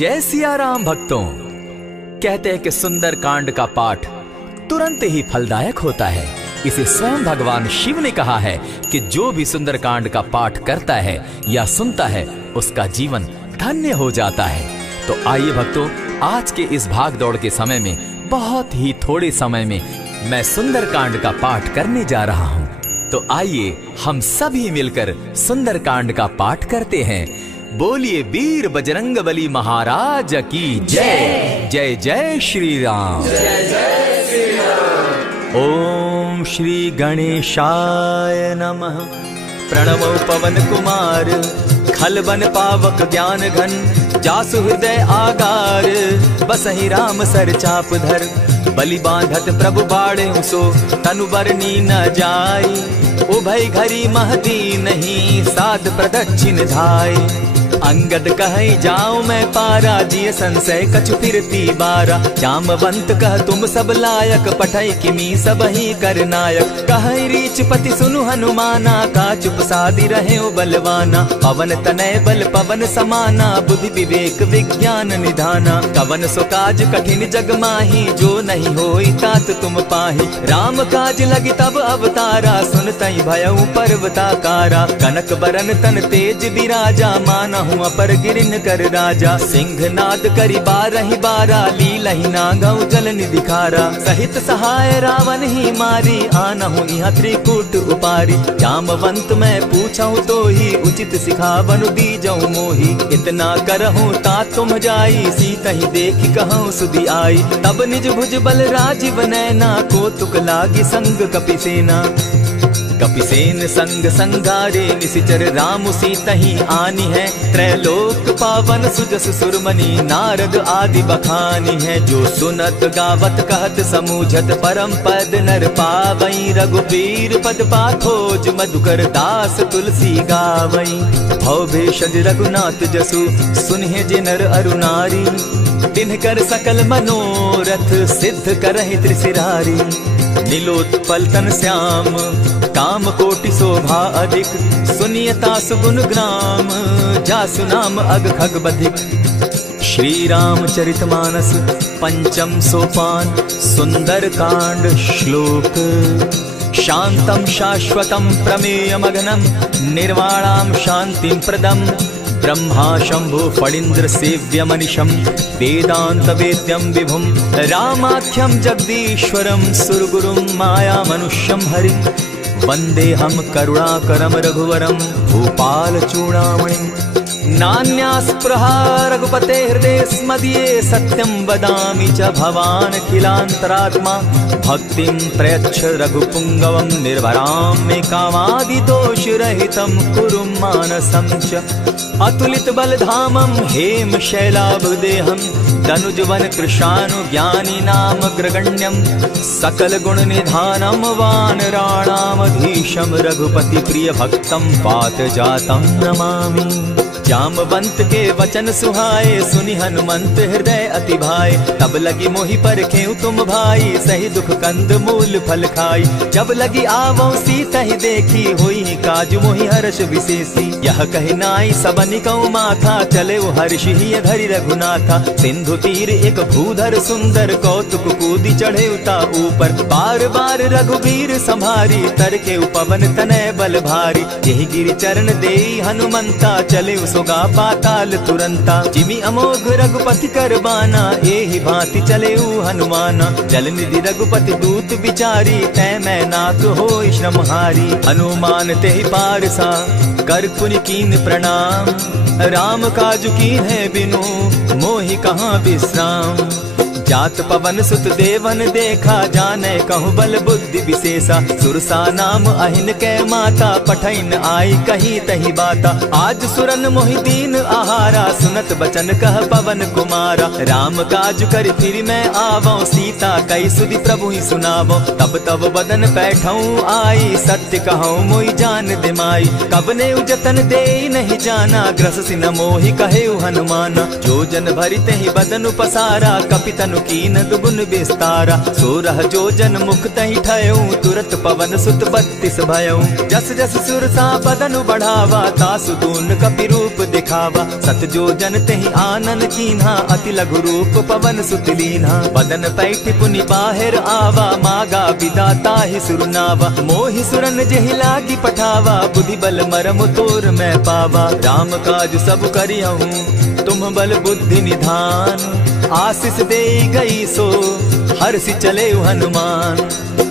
जय सिया राम भक्तों। कहते हैं कि सुंदर कांड का पाठ तुरंत ही फलदायक होता है। इसे स्वयं भगवान शिव ने कहा है कि जो भी सुंदर कांड का पाठ करता है या सुनता है उसका जीवन धन्य हो जाता है। तो आइए भक्तों, आज के इस भाग दौड़ के समय में बहुत ही थोड़े समय में मैं सुंदर कांड का पाठ करने जा रहा हूँ। तो आइए हम सभी मिलकर सुंदर कांड का पाठ करते हैं। बोलिए वीर बजरंगबली महाराज की जय। जय जय श्री राम। जय जय श्री राम। ओम श्री गणेशाय नमः। प्रणमो पवन कुमार खलबन पावक ज्ञान घन जासु हृदय आगार बसहि राम सर चाप धर बलि बांधत प्रभु बाढ़े सो तनु बरनी न जाई उभय घरी महदी नहीं साध प्रदक्षिण धाय अंगद कहे जाओ मैं पारा जिय संशय कछु फिरती बारा जामवंत कह तुम सब लायक पठै किमी सब ही कर नायक कहे रीच पति सुनु हनुमाना का चुप सादी रहे बलवाना पवन तनय बल पवन समाना बुद्धि विवेक विज्ञान निधाना कवन सो काज कठिन जग माही जो नहीं होई तात तुम पाही राम काज लगी तब अवतारा सुनतई भयउ पर्वताकारा कनक बरन तन तेज विराजा माना अपर गिरिन कर राजा सिंह नाद करी बारहि बारा लीलहि नागौ जल निधिखारा सहित सहाय रावण ही मारी आनहु इहाँ त्रिकूट उपारी जामवंत मैं पूछऊं तो ही उचित सिखावनु दीजऊं मोही इतना करहूं ता तुम जाई सीतहि देखि कहूं सुधि आई तब निज भुज बल राजीव नैना को तुक लागी संग कपिसेना कपिसेन संग संगारे निशिचर राम सीतहि आनी है त्रैलोक पावन सुजस सुरमणि नारद आदि बखानी है जो सुनत गावत कहत समूझत परम पद नर पावई रघुबीर पद पाथोज मधुकर दास तुलसी गावई भव भेषज रघुनाथ जसु सुनहि जे नर अरु नारी तिनकर सकल मनोरथ सिद्ध करहि त्रिशिरारी नीलोत्पल तन श्याम काम कोटि शोभा अधिक सुनियता सुगुण ग्राम जासु नाम अग खग बधिक। श्री रामचरितमानस पंचम सोपान सुंदर कांड श्लोक शांतम शाश्वतम प्रमेयमघनम निर्वाणाम शांतिं प्रदम ब्रह्मा शंभु फणीन्द्र सेव्य मनिशम वेदांत वेद्यम विभुम रामाख्यम जगदीश्वरम सुरगुरुम माया मनुष्यम हरिम वंदे हम करुणाकरम रघुवरम भूपाल चूड़ामणिम नान्यास्पृहा रघुपते हृदय स्मदीये सत्यं वदामि च भवान् खिलान्तरात्मा भक्तिं प्रयच्छ रघुपुङ्गवं निर्भरां मे कामादिदोषरहितं कुरु मानसं च अतुलित बलधामं हेम शैलाभदेहं तनुजवन कृशानु ज्ञानी नाम ग्रगण्यं सकल गुण निधानं वानराणामधीशं रघुपति प्रिय भक्तं पात जातं नमामि। जामवंत के वचन सुहाए सुनि हनुमंत हृदय अति भाए तब लगी मोहि परखेउ तुम भाई सही दुख कंद मूल फल खाई जब लगी आवो सीतहि देखी होई काजु मोहि हर्ष विशेषी यह कहि नाई सबनि कौ माथा चले हर्ष ही धरि रघुनाथा सिंधु तीर एक भूधर सुंदर कौतुक कूदी चढ़े उता ऊपर बार बार रघुबीर संभारी तर के पवन तनय बल भारी यही गिरि चरण देई हनुमंता चले सोगा पाताल तुरंता जिमि अमोघ रघुपति कर बाना एहि भांति चले हनुमाना जल निधि रघुपति दूत बिचारी तै मैं नाथ होई श्रमहारी हनुमान तेहि पारसा कर पुनि कीन प्रणाम राम काजु कीन है बिनु मोहि कहाँ विश्राम जात पवन सुत देवन देखा जाने कहु बल बुद्धि विशेषा सुरसा नाम अहिन कै माता पठैन आई कही तही बाता आज सुरन मोहि दीन आहारा सुनत बचन कह पवन कुमारा राम काज कर फिर मैं आवो सीता कई सुधि प्रभु ही सुनावो तब तब बदन बैठऊं आई सत्य कहूँ मोहि जान दिमाई कबने उजतन दे नहीं जाना ग्रस सिन मोहि कहे हनुमाना जो जन भरित ही बदन पसारा कपितनु कीन दुगुन विस्तारा सोरह जो जन मुख तहि ठयऊं तुरत पवन सुत 32 भयऊं जस जस सुरसा बदन बढ़ावा तासु दून कपि रूप दिखावा देखावा। सत जो जन तेहि आनन कीन्हा, अति लघु रूप पवन सुत लीन्हा। बदन पैठ पुनि बाहिर आवा, मागा विदाता ही सुरनावा। मोहि सुरन जेहि लागी पठावा, बुद्धि बल मरम तोर मैं पावा। राम काज सब करियहूँ, तुम बल बुद्धि निधान। आशीष दे गई सो हर्षि चले हनुमान।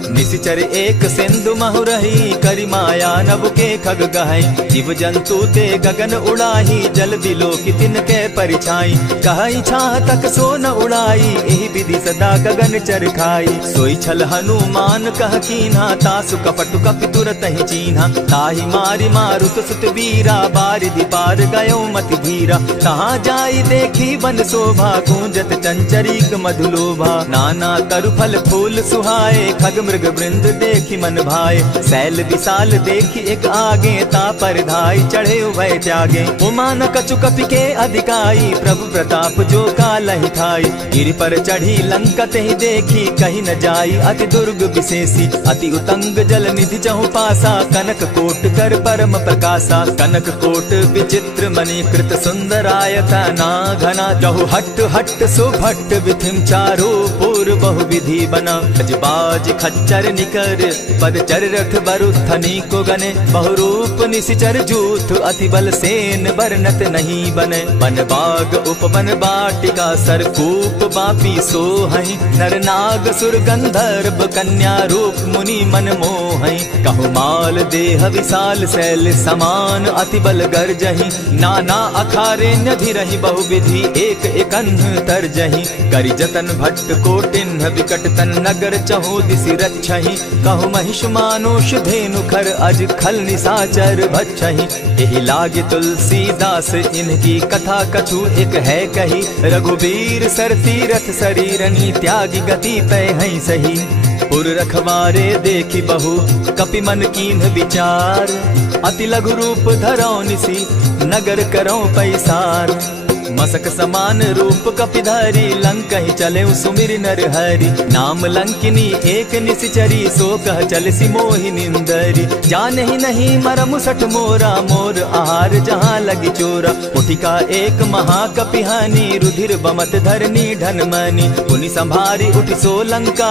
निशिचर एक सिंधु महु रही, करि माया नभ के खग गहई। जीव जंतु ते गगन उड़ाही, जल दिलो कि तिनके परिछाई। कहई छाह तक सो न उड़ाई, एहि विधि सदा गगन चर खाई। सोई छल हनुमान कह कीन्हा, तासु कपट कपि तुरत ही चीन्हा। ताहि मारि मारुत सुत वीरा, बारिधि पार गयो मति धीरा। कहाँ जाई देखी वन शोभा, गूंजत चंचरीक मधुलोभा। नाना तरु फल फूल सुहाए, खग मृग वृंद देखी मन भाए। सैल विशाल देखी एक आगे, ता पर धाई चढ़े भय त्यागे। उमान कछु कपि के अधिकाई, प्रभु प्रताप जो कालहि थाई। गिरि पर चढ़ी लंका तेहि देखी, कहीं न जाई अति दुर्ग विशेषी। अति उतंग जल निधि चहु पासा, कनक कोट कर परम प्रकाशा। कनक कोट विचित्र मणि कृत सुंदरायतना घना। जहु हट हट सुभट विधिम चारो पूर्व बहु विधि बना। अजबाज खच्चर निकर पदचर रथ बरुथनी को गने। बहुरूप निशिचर जूथ, अति बल सेन बरनत नहीं बने। वन बाग उपवन बाटिका, सरकूप बापी सोहई। नर नाग सुर गंधर्व कन्या, रूप मुनि मन मोहई। कहु माल देह विशाल शैल समान, अति बल गर्जहि। नाना अखारे न्यधिरहि, बहुविधि एक एकन्ह तरजहि। करि जतन भट्ट कोटिन्ह, विकट तन नगर चहु दिसि रक्षहि। कहु महिष मानुष धेनु खर, अज खल निसाचर भक्षहि। एहि लागे तुलसीदास, इनकी कथा कछु एक है कही। रघुबीर सर तीरथ शरीरनी, त्यागी गति पै हई सही। पुर रखवारे देखी बहु, कपि मन कीन्ह विचार। अति लघु रूप धरौ निसी, नगर करौ पैसार। मसक समान रूप कपिधारी, लंक ही चले सुमिर नर हरि। नाम लंकिनी एक निशिचरी, सो कह चल सी मोहि निंदरी। जान ही नहीं मरम सठ मोरा, मोर आहार जहाँ लगी चोरा। उठिका एक महाकपिहानी, रुधिर बमत धरनी ढन मनी। पुनि संभारी उठ सो लंका,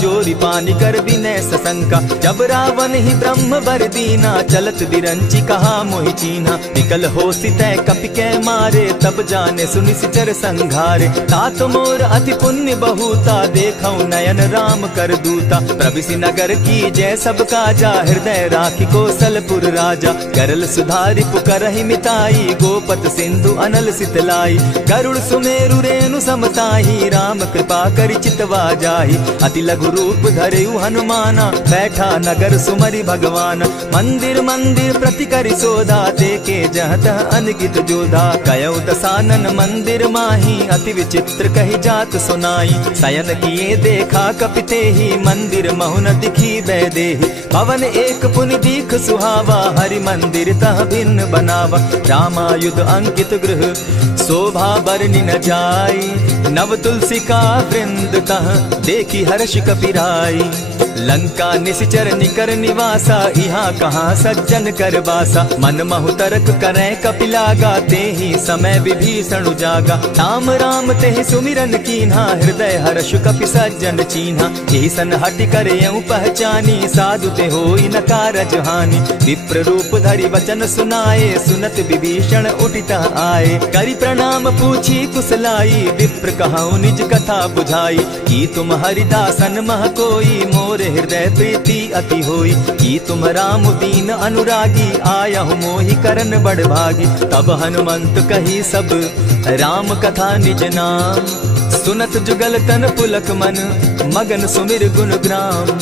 चोरी पानी कर विनय सशंका। जब रावण ही ब्रह्म बर दीना, चलत बिरंची कहा मोहि चीन्हा। निकल हो सितै कपि के मारे, तब जाने सुनिशिचर संघारे। तात मोर अति पुण्य बहुता, देखौ नयन राम कर दूता। प्रविशि नगर की जय सब काजा, हृदय राखी कौशलपुर राजा। करल सुधारि पुकरहि मिताई, गोपत सिंधु अनल सितलाई। गरुड़ सुमेरु रेणु समताही, राम कृपा करि चितवा जाहि। अति लघु रूप धरेउ हनुमाना, बैठा नगर सुमरि भगवान। मंदिर मंदिर प्रति करि सोधा, देखे जहाँ तह अनगित जोधा। कयौ दसानन मंदिर माही, अति विचित्र कही जात सुनाई। शयन किए देखा कपिते ही, मंदिर महु न दिखी बैदेहि। भवन एक पुनि दीख सुहावा, हरि मंदिर तह भिन्न बनावा। रामायुध अंकित गृह, शोभा बरनि न जाई। नव तुलसी का वृंद तह, देखी हर्ष कपिराई। लंका निशिचर निकर निवासा, यहाँ कहाँ सज्जन कर बासा। मन महु तर्क करै कपिलागा, तेहि समय विभीषण जागा। राम राम तेहि सुमिरन कीन्हा, हृदय हर्ष कपि सज्जन चीन्हा। एहि सन हटि करयउ पहचानी, साधु ते होई न कारज हानि। विप्र रूप धरि वचन सुनाए, सुनत विभीषण उठित आए। करि प्रणाम पूछी कुशलाई, विप्र कहौ निज कथा बुझाई। की तुम हरिदासन मह कोई, मोर हृदय प्रीति अति होई। की तुम राम दीन अनुरागी, आयहु मोहि करन बड़ भागी। तब हनुमंत कही सब राम कथा निज नाम। सुनत जुगल तन पुलक मन, मगन सुमिर गुण ग्राम।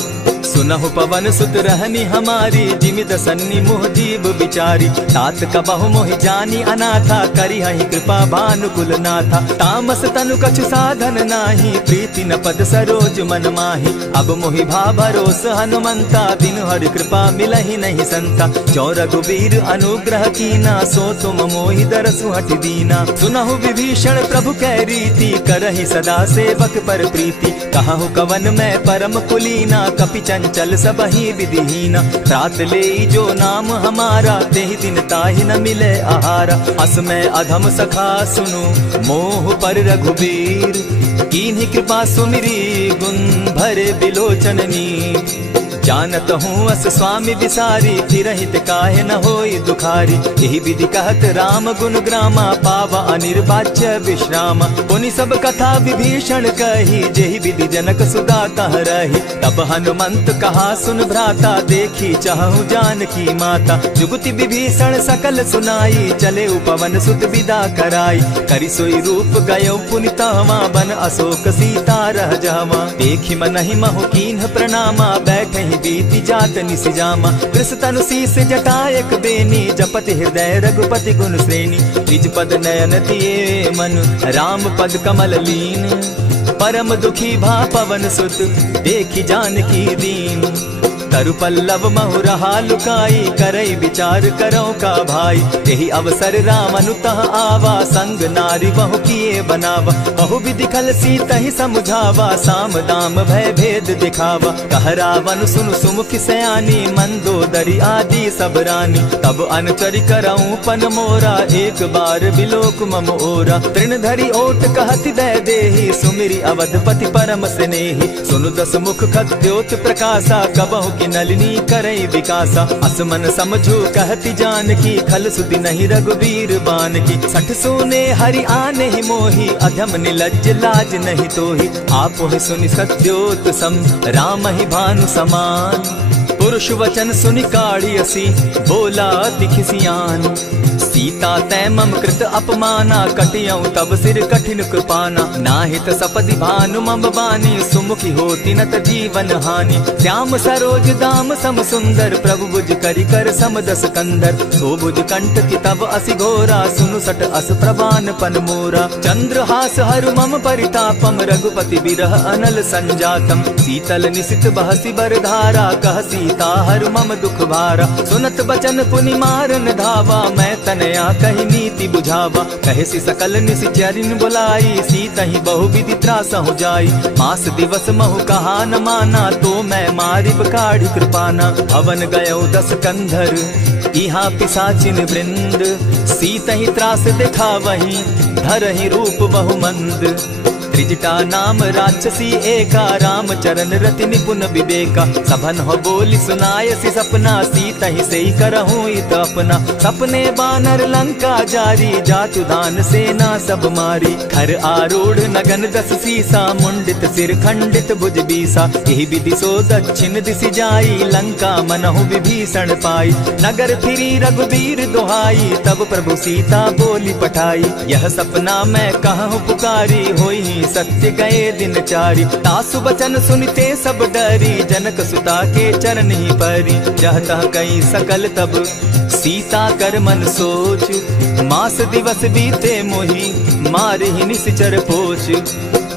सुनहु पवन सुत रहनी हमारी, जिमित सन्नि मुह जीव विचारी। तात कबहु मोहि जानी अनाथा, करी हहि कृपा भानुकुल नाथा। तामस तनु कछु साधन नाही, प्रीति न पद सरोज मन माही। अब मोहि भा भरोस हनुमंता, बिनु हरि कृपा मिलहि नहीं संता। जो रघुबीर अनुग्रह कीना, सो तुम मोहि दरसु हठि दीना। सुनहु विभीषण प्रभु कै रीति, करहि सदा सेवक पर प्रीति। कहु कवन मैं परम कुलीना, कपि चंचल सबहि विधिहीना। त्रात ले जो नाम हमारा, तेहि दिन ताहि न मिले आहारा। अस में अधम सखा सुनु, मोह पर रघुबीर। कीन्ही कृपा सुमिरी, गुण भरे बिलोचन नीर। जानत हूँ अस स्वामी विसारी, फिरहित काहे न होई दुखारी। यही विधि कहत राम गुण ग्रामा, पावा अनिर्वाच्य विश्रामा। पुनि सब कथा विभीषण कही, जेहि विधि जनक सुदा कह रही। तब हनुमंत कहा सुन भ्राता, देखी चाहूँ जानकी माता। जुगति विभीषण सकल सुनाई, चले उपवन सुत विदा कराई। करि सोई रूप गयो पुनि तहवा, बन अशोक सीता रह जावा। देखी मनहि महु कीन्ह प्रणामा, बैठहि बीती जात निसिजामा। कृष तनु शीस जटायक बेनी, जपति हृदय रघुपति गुण श्रेणी। निज पद नयन दिए मन, राम पद कमल लीन। परम दुखी भा पवन सुत, देखी जानकी दीन। तरु पल्लव महु रहा लुकाई, करई विचार करो का भाई। यही अवसर रावण तह आवा, संग नारी बहु किए बनावा। बहु विधि खल सीतहि समुझावा, साम दाम भय भेद दिखावा। कह रावण सुन सुमुख सयानी, मंदोदरी आदि सब रानी। तब अनुचरि करऊं पन मोरा, एक बार बिलोक मम ओरा। तृण धरि ओट कहति दय देहि, सुमिरि अवधपति परम स्नेही। सुनु दस मुख खद्योत प्रकाशा, कबहु की नलिनी करई विकासा। असमन समझो कहती जानकी, खल सुधि नहीं रघुबीर बान की। सठ सोने हरि आने ही मोही, अधम निलज्ज लाज नहीं तोही। आप ही सुनि सत्योत सम, राम ही भानु समान। पुरुष वचन सुनि काढ़ियसी, बोला अति खिसियान। सीता तै मम कृत अपमाना, कटियऊ तब सिर कठिन कृपाना। नाहित सपदि भानु मम बानी, सुमुखी होती नत जीवन हानि। श्याम सरोज दाम सम सुंदर, प्रभु बुझ करि कर सम दस कंदर। सो बुझ कंठ की तब असि घोरा, सुनु सट अस प्रवान पन मोरा। चंद्रहास हरु मम परितापम, रघुपति बिरह अनल संजातम। शीतल निशित बहसी बर धारा, कह सीता हरु मम दुख भारा। सुनत बचन पुनि मारन धावा, मैं तनया कही नीति बुझावा। कहे सी सकल निश्चरिन बुलाई, सीतहि बहु विधि त्रास हो जाई। मास दिवस महु कहा न माना, तो मैं मारिब काढ़ी कृपाना। भवन गयो दस कंधर, इहा पिशाचिन वृंद। सीतहि त्रास दिखावहि, धरहि रूप बहु मंद। त्रिजटा नाम राक्षसी एका, राम चरण रति निपुण विवेका। सभन हो बोली सुनायसी सपना, सीतहि सेई करहूँ इत अपना। सपने बानर लंका जारी, जातु दान सेना सब मारी। खर आरूढ़ नगन दस सीसा, मुंडित सिर खंडित भुज बीसा। यही विधि सो दक्षिण दिशि जाई, लंका मनहु विभीषण पाई। नगर फिरी रघुबीर दुहाई, तब प्रभु सीता बोली पठाई। यह सपना मैं कहूँ पुकारी, होई सत्य गए दिन चारी। तासु बचन सुनते सब डरी, जनक सुता के चरण ही परी। जहता कई सकल तब सीता कर मन सोच, मास दिवस बीते मोही, मारे ही निश्चर पोच।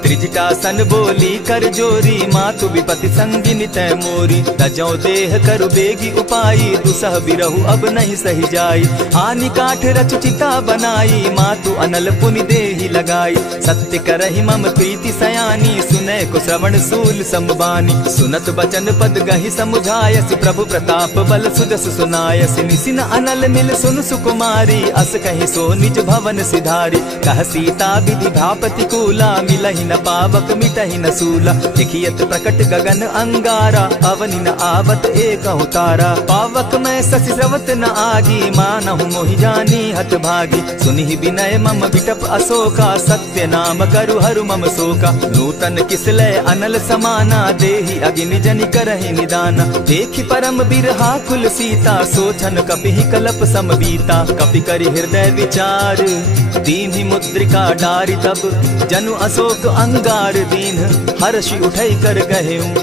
त्रिजटा सन बोली कर जोरी, मातु विपति संगिनी तै मोरी। तजौ देह करु बेगी उपाई, दुसह बिरहु अब नहीं सही जाई। आनि काठ रच चिता बनाई, मातु अनल पुनि देहि लगाई। सत्य करहि मम प्रीति सयानी, सुनै को श्रवण सूल समबानी। सुनत बचन पद गहि समुझायसि, प्रभु प्रताप बल सुजस सुनायसि। निसिन अनल मिल सुन सुकुमारी, अस कहि सो निज भवन सिधारी। कह सीता विधि भापति कूला, मिलहि न पावक मिटहि न सूला। देखियत प्रकट गगन अंगारा, अवनि न आवत एक तारा। पावक मैं शशि स्रवत न आगी, मानहु मोहि जानी हत भागी। सुनिहि विनय मम विटप अशोका, सत्य नाम करु हरु मम शोका। नूतन किसलय अनल समाना, देहि अगिनि जनि करहि निदाना। देखि परम बिरहा कुल सीता, सोचन कपिहि कलप सम बीता। कपि करि हृदय विचार, दीन्हि मुद्रिका डारि। तब जनु अशोक अंगार दीन, हर्षि उठई कर गहेऊ।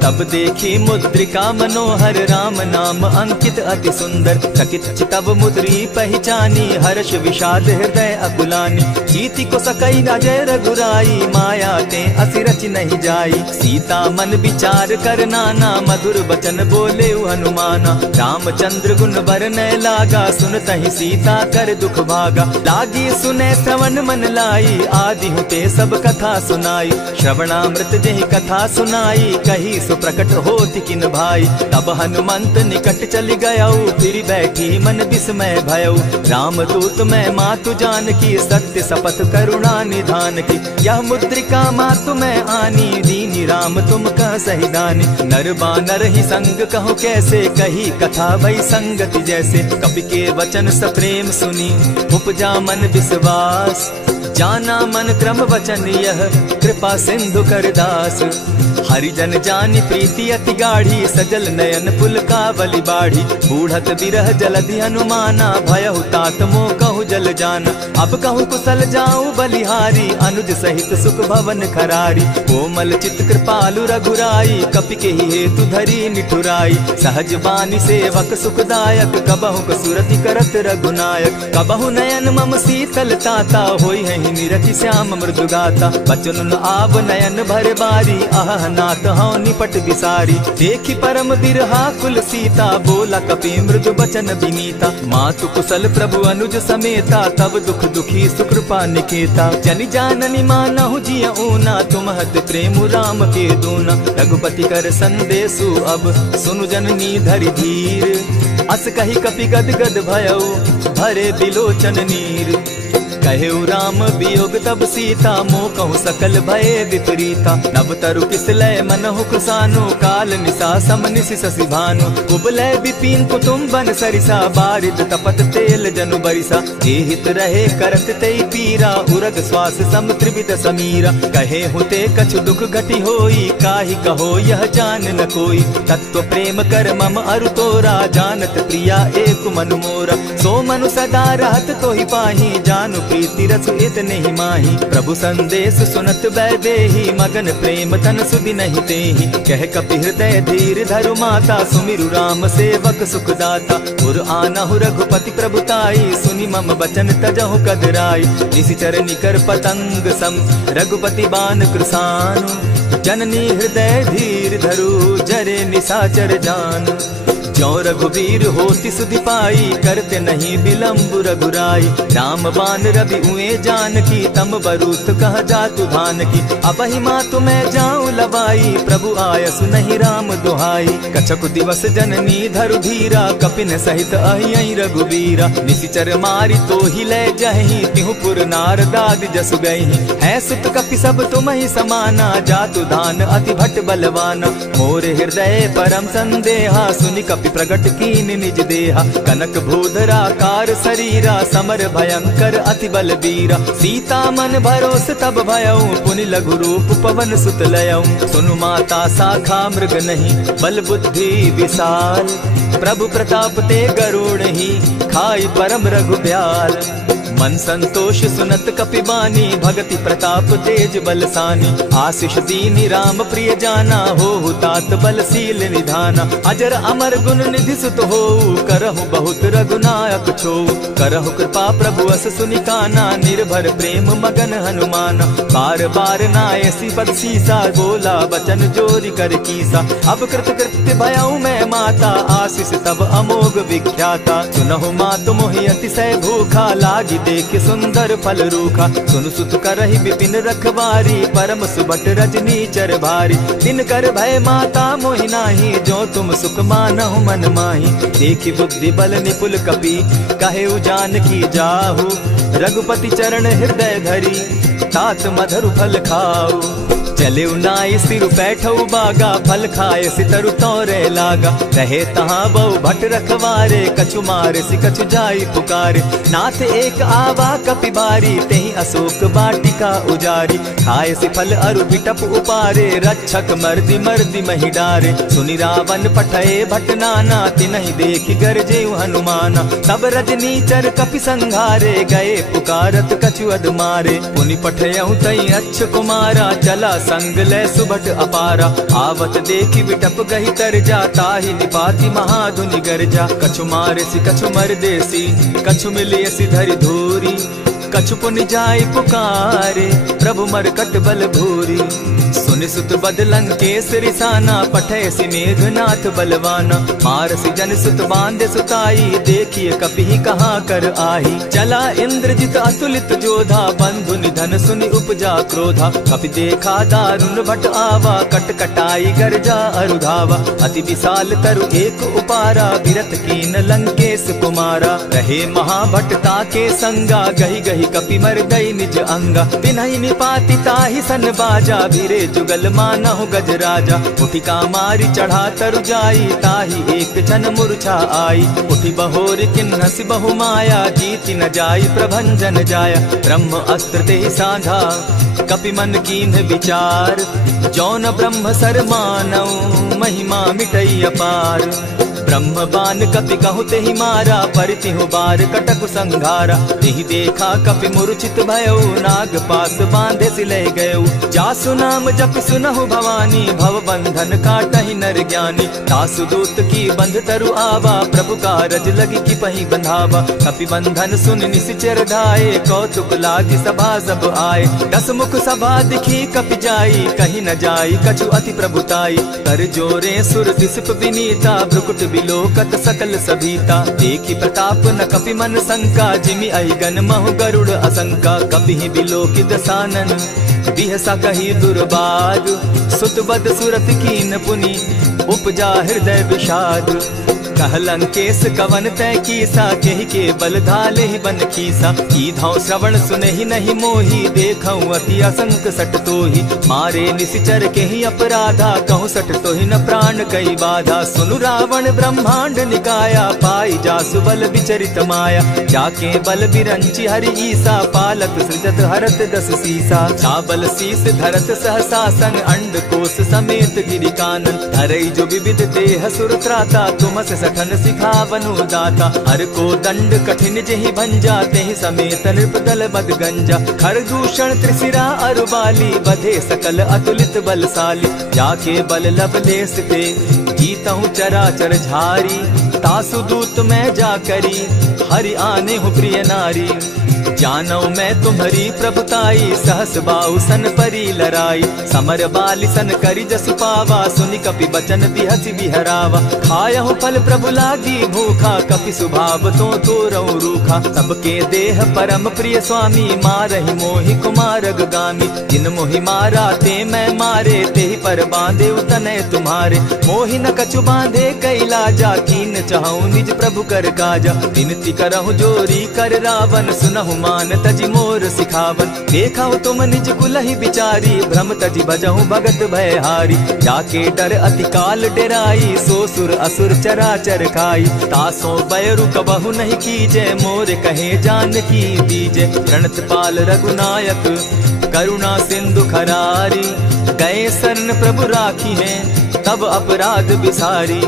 तब देखी मुद्रिका मनोहर, राम नाम अंकित अति सुंदर। चकित चितव मुद्री पहचानी, हर्ष विषाद हृदय अकुलानी। जीति को सकई अजय रघुराई, माया ते असि रच नहीं जाई। सीता मन विचार कर नाना, मधुर बचन बोले हनुमाना। रामचंद्र गुण बरनय लागा, सुनतहि सीता कर दुख भागा। लागी सुने श्रवण मन लाई, आदि हुते सब कथा सुनाई। श्रवणामृत जेहि कथा सुनाई, कही सो प्रकट होती किन भाई। तब हनुमंत निकट चली गयऊ, फिर बैठी मन विस्मय भयऊ। रामदूत मैं मातु जान की, सत्य शपथ करुणा निधान की। यह मुद्रिका मातु मैं आनी, दीनी राम तुम कह सही दानी। नर बानर ही संग कहो कैसे, कही कथा भई संगति जैसे। कपि के वचन सप्रेम सुनी, उपजा मन विश्वास। जाना मन क्रम वचन यह, कृपा सिंधु कर दास। हरिजन जानी प्रीति अति गाढ़ी, सजल नयन पुलकावली बाढ़ी। बूढ़त बिरह जलधि हनुमाना, भयहु तात मोह कहु जल जाना। अब कहु कुशल जाऊं बलिहारी, अनुज सहित सुख भवन खरारी। कोमल चित कृपालु रघुराई, कपि के ही हेतु धरी निठुराई। सहज बानी सेवक सुखदायक, कबहु कसुरति करत रघुनायक। कबहु नयन मम शीतल ताता, होई है निरखि श्याम मृदु गाता। बचन आब नयन भर बारी, आह नाथ हौ निपट विसारी। देखी परम बिरहा कुल सीता, बोला कपि मृदु बचन विनीता। मातु कुशल प्रभु अनुज समेता, तब दुख दुखी सुकृपा निकेता। जनि जाननी मानहु जिय ऊना, तुम्हत प्रेम राम के दूना। रघुपति कर संदेशु अब, सुनु जननी धरि धीर। अस कही कपि गद गद भयऊ, भरे बिलोचन नीर। कहेउ राम वियोग तब सीता, मोह कहूँ सकल भय विपरीता। नव तरु किसलय मनहु खुसानु, काल निशा सम निशि शशि भानु। कुबलय विपिन कुटुम्बन सरिसा, बारिद तपत तेल जनु बरिसा। जे हित रहे करत तेई पीरा, उरग श्वास सम त्रिविध समीरा। कहे हुते कछु दुख घटी होई, काहि कहो यह जान न कोई। तत्व प्रेम कर मम अरु तोरा, जानत प्रिया एक मनु मोरा। सो मनु सदा रहत तोहि पाही, जानु प्रीति रस इतने ही माही। प्रभु संदेश सुनत वैदेही, मगन प्रेम तन सुधि नहीं तेहि। कह कपि हृदय धीर धरु माता, सुमिरु राम सेवक सुखदाता। उर आनहु रघुपति प्रभुताई, सुनि मम बचन तजहु कदराई। निशिचर निकर पतंग सम, रघुपति बान कृसानु। जननी हृदय धीर धरु, जरे निशाचर जान। ज्यों रघुवीर होति सुधि पाई, करते नहीं विलम्ब रघुराई। राम बान रवि उए जानकी, तम बरूत कह जातु धान की। अबहि मातु मैं जाऊं लवाई, प्रभु आयसु नहीं राम दुहाई। कछक दिवस जननी धरु धीरा, कपिन सहित अहियहि रघुवीरा। निशिचर मारि तो ही ले जहि, तिहु पुर नार दाद जसु गहि। है सुत कपि सब तुम ही समाना, जातु धान अति भट बलवाना। मोर हृदय परम संदेहा, सुनि कपि प्रगट कीन निज देहा। कनक भूधराकार शरीरा, समर भयंकर अति बलबीरा। सीता मन भरोस तब भयऊ, पुनि लघु रूप पवन सुत लयऊ। सुनु माता शाखा मृग नहीं, बल बुद्धि विशाल। प्रभु प्रताप ते गरुड़ ही, खाई परम रघुब्याल। मन संतोष सुनत कपि बानी, भगति प्रताप तेज बलसानी। आशीष दीनी राम प्रिय जाना, हो तात बलशील निधाना। अजर अमर गुण निधि सुत हो, करहु बहुत रघुनायक छो। करहु कृपा प्रभु अस सुनि काना, निर्भर प्रेम मगन हनुमाना। बार बार नायसी पद सीसा, बोला बचन जोरी कर कीसा। अब कृत कृत्य भयऊ मैं माता, आशीष तब अमोघ विख्याता। सुनहु मातु मोहि अतिशय भूखा, लागी देख सुंदर फल रूखा। सुन सुत करहि विपिन रखवारी, परम सुबट रजनी चर भारी। दिन कर भय माता मोहि नाही, जो तुम सुख मानहु मन माही। देखी बुद्धि बल निपुल कपि, कहे जानकी जाहु। रघुपति चरण हृदय धरी, तात मधुर फल खाऊ। चले नाई सिर बैठऊ बागा, फल खाए सितरु तोरे लागा। रहे तहाँ बहु भट रखवारे, कछु मारे सि कछु जाई पुकारे। नाथ एक आवा कपि बारी, तेहि अशोक वाटिका उजारी। खाए सि फल अरु बिटप उपारे, रक्षक मर्दि मर्दि महि डारे। सुनि रावण पठये भट नाना, तिनहि देखि गरजेउ हनुमाना। तब रजनीचर कपि संघारे, गए पुकारत कछु अध मारे। पुनि पठयउ तई अच्छ कुमारा, चला संग ले सुबट अपारा। आवत देखी बिटप गही तर जा, ताहि निपाति महाधुनि गर्जा। कछु मारे सि कछु मर देसी, कछु मिले सि धरि धूरी। कछु पुनि जाय पुकारे, प्रभु मरकट बल भूरी। सुनि सुत बद लंकेश रिसाना, पठै सि मेघनाथ बलवाना। मारसि जन सुत बांधे सुताई, देखिए कपि कहाँ कर आही। चला इंद्रजित अतुलित जोधा, बंधु निधन सुनि उपजा क्रोधा। कपि देखा दारुण भट आवा, कट कटाई गर्जा अरुधावा। अति विशाल तरु एक उपारा, बिरत कीन लंकेश कुमारा। रहे महाभट ताके संगा, गही गही कपि मर गई निज अंगा। तिन्हि निपाति ताहि सन बाजा, भीरे जुगल मानहु गज राजा। उठी कामारी चढ़ा तरु जाई, ताहि एक जन मूर्छा आई। उठी बहोर किन्हसि बहु माया, जीति न जाई प्रभंजन जाया। ब्रह्म अस्त्र तेहि साधा, कपि मन कीन्ह विचार। जौन ब्रह्म सर मानऊ, महिमा मिटई अपार। ब्रह्म बान कपि कहु तेहि मारा, परितिहु बार कटक संघारा। तेहि देखा कपि मूर्छित भयउ, नाग पास बांधे सिले गयउ। जासु नाम जपि सुनहु भवानी, भव बंधन काटहि नर ज्ञानी। तासु दूत की बंध तरु आवा, प्रभु कारज लगी की पही बंधावा। कपि बंधन सुन निसिचर धाये, कौतुक लागी सभा सब आए। दस मुख सभा दिखी कपि जाई, कहीं न जाई कछु अति प्रभुताई। कर जोरे सुर दिसप विनीता, भ्रुकुट बिलोकत सकल सभीता। देखी प्रताप न कपि मन शंका, जिमि अहिगन महु गरुड़ असंका। कपि बिलोकि दसानन, बिहसा कही दुर्बाद। सुत बद सुरत कीन पुनि, उपजा हृदय विषाद। कह लंकेश कवन तै कीसा, केहि के बल धाले ही बन खीसा। कीधौ श्रवण सुनहि नहीं मोही, देखऊं अति असंक सट तोही। मारे निसिचर केहि अपराधा, कहूँ सट तोहि न प्राण कई बाधा। सुनु रावण ब्रह्मांड निकाया, पाई जासु बल विचरित माया। जाके बल बिरंची हरि ईसा, पालत सृजत हरत दस सीसा। चाबल शीस धरत सहसासन, अंड कोश समेत गिरि कानन। धरई जो विविध देह सुर त्राता, तुमस सठन सिखावनु दाता। हर को दंड कठिन जेहि भंजा, तेहि समेत नृपदल बद गंजा। खरदूषण त्रिशिरा अरुबाली, बधे सकल अतुलित बलशाली। जाके बल लवलेस ते, जीतहु चराचर झारी। तासु दूत मैं जा करी, हरि आने हूँ प्रिय नारी। जानौ मैं तुम्हारी प्रभुताई, सहस बाहु सन परी लराई। समर बाली सन करी जसु पावा, सुनि कपि बचन बिहसि बिहरावा। खायहु फल प्रभु लागी भूखा, कपि सुभाव तो तोरऊ रूखा। सबके देह परम प्रिय स्वामी, मारहि मोहि कुमारग गामी। जिन मोहि मारा ते मैं मारे, तेहि पर बांधे उतने तुम्हारे। मोहि न कछु बांधे कैलाजा, कीन चाहूं निज प्रभु कर काजा। विनती करहु जोरी कर रावण, सुनहु मान तजि मोर सिखावन। देखा तुम निज कुलहि बिचारी, भ्रम तजि भजहु भगत भयहारी। जाके डर अति काल डेराई, सो सुर असुर चराचर खाई। तासो बैरु कबहु नहीं कीजे, मोर कहे जानकी दीजे। प्रणत पाल रघुनायक, करुणा सिंधु खरारी। गए शरण प्रभु राखी है, तब अपराध बिसारी।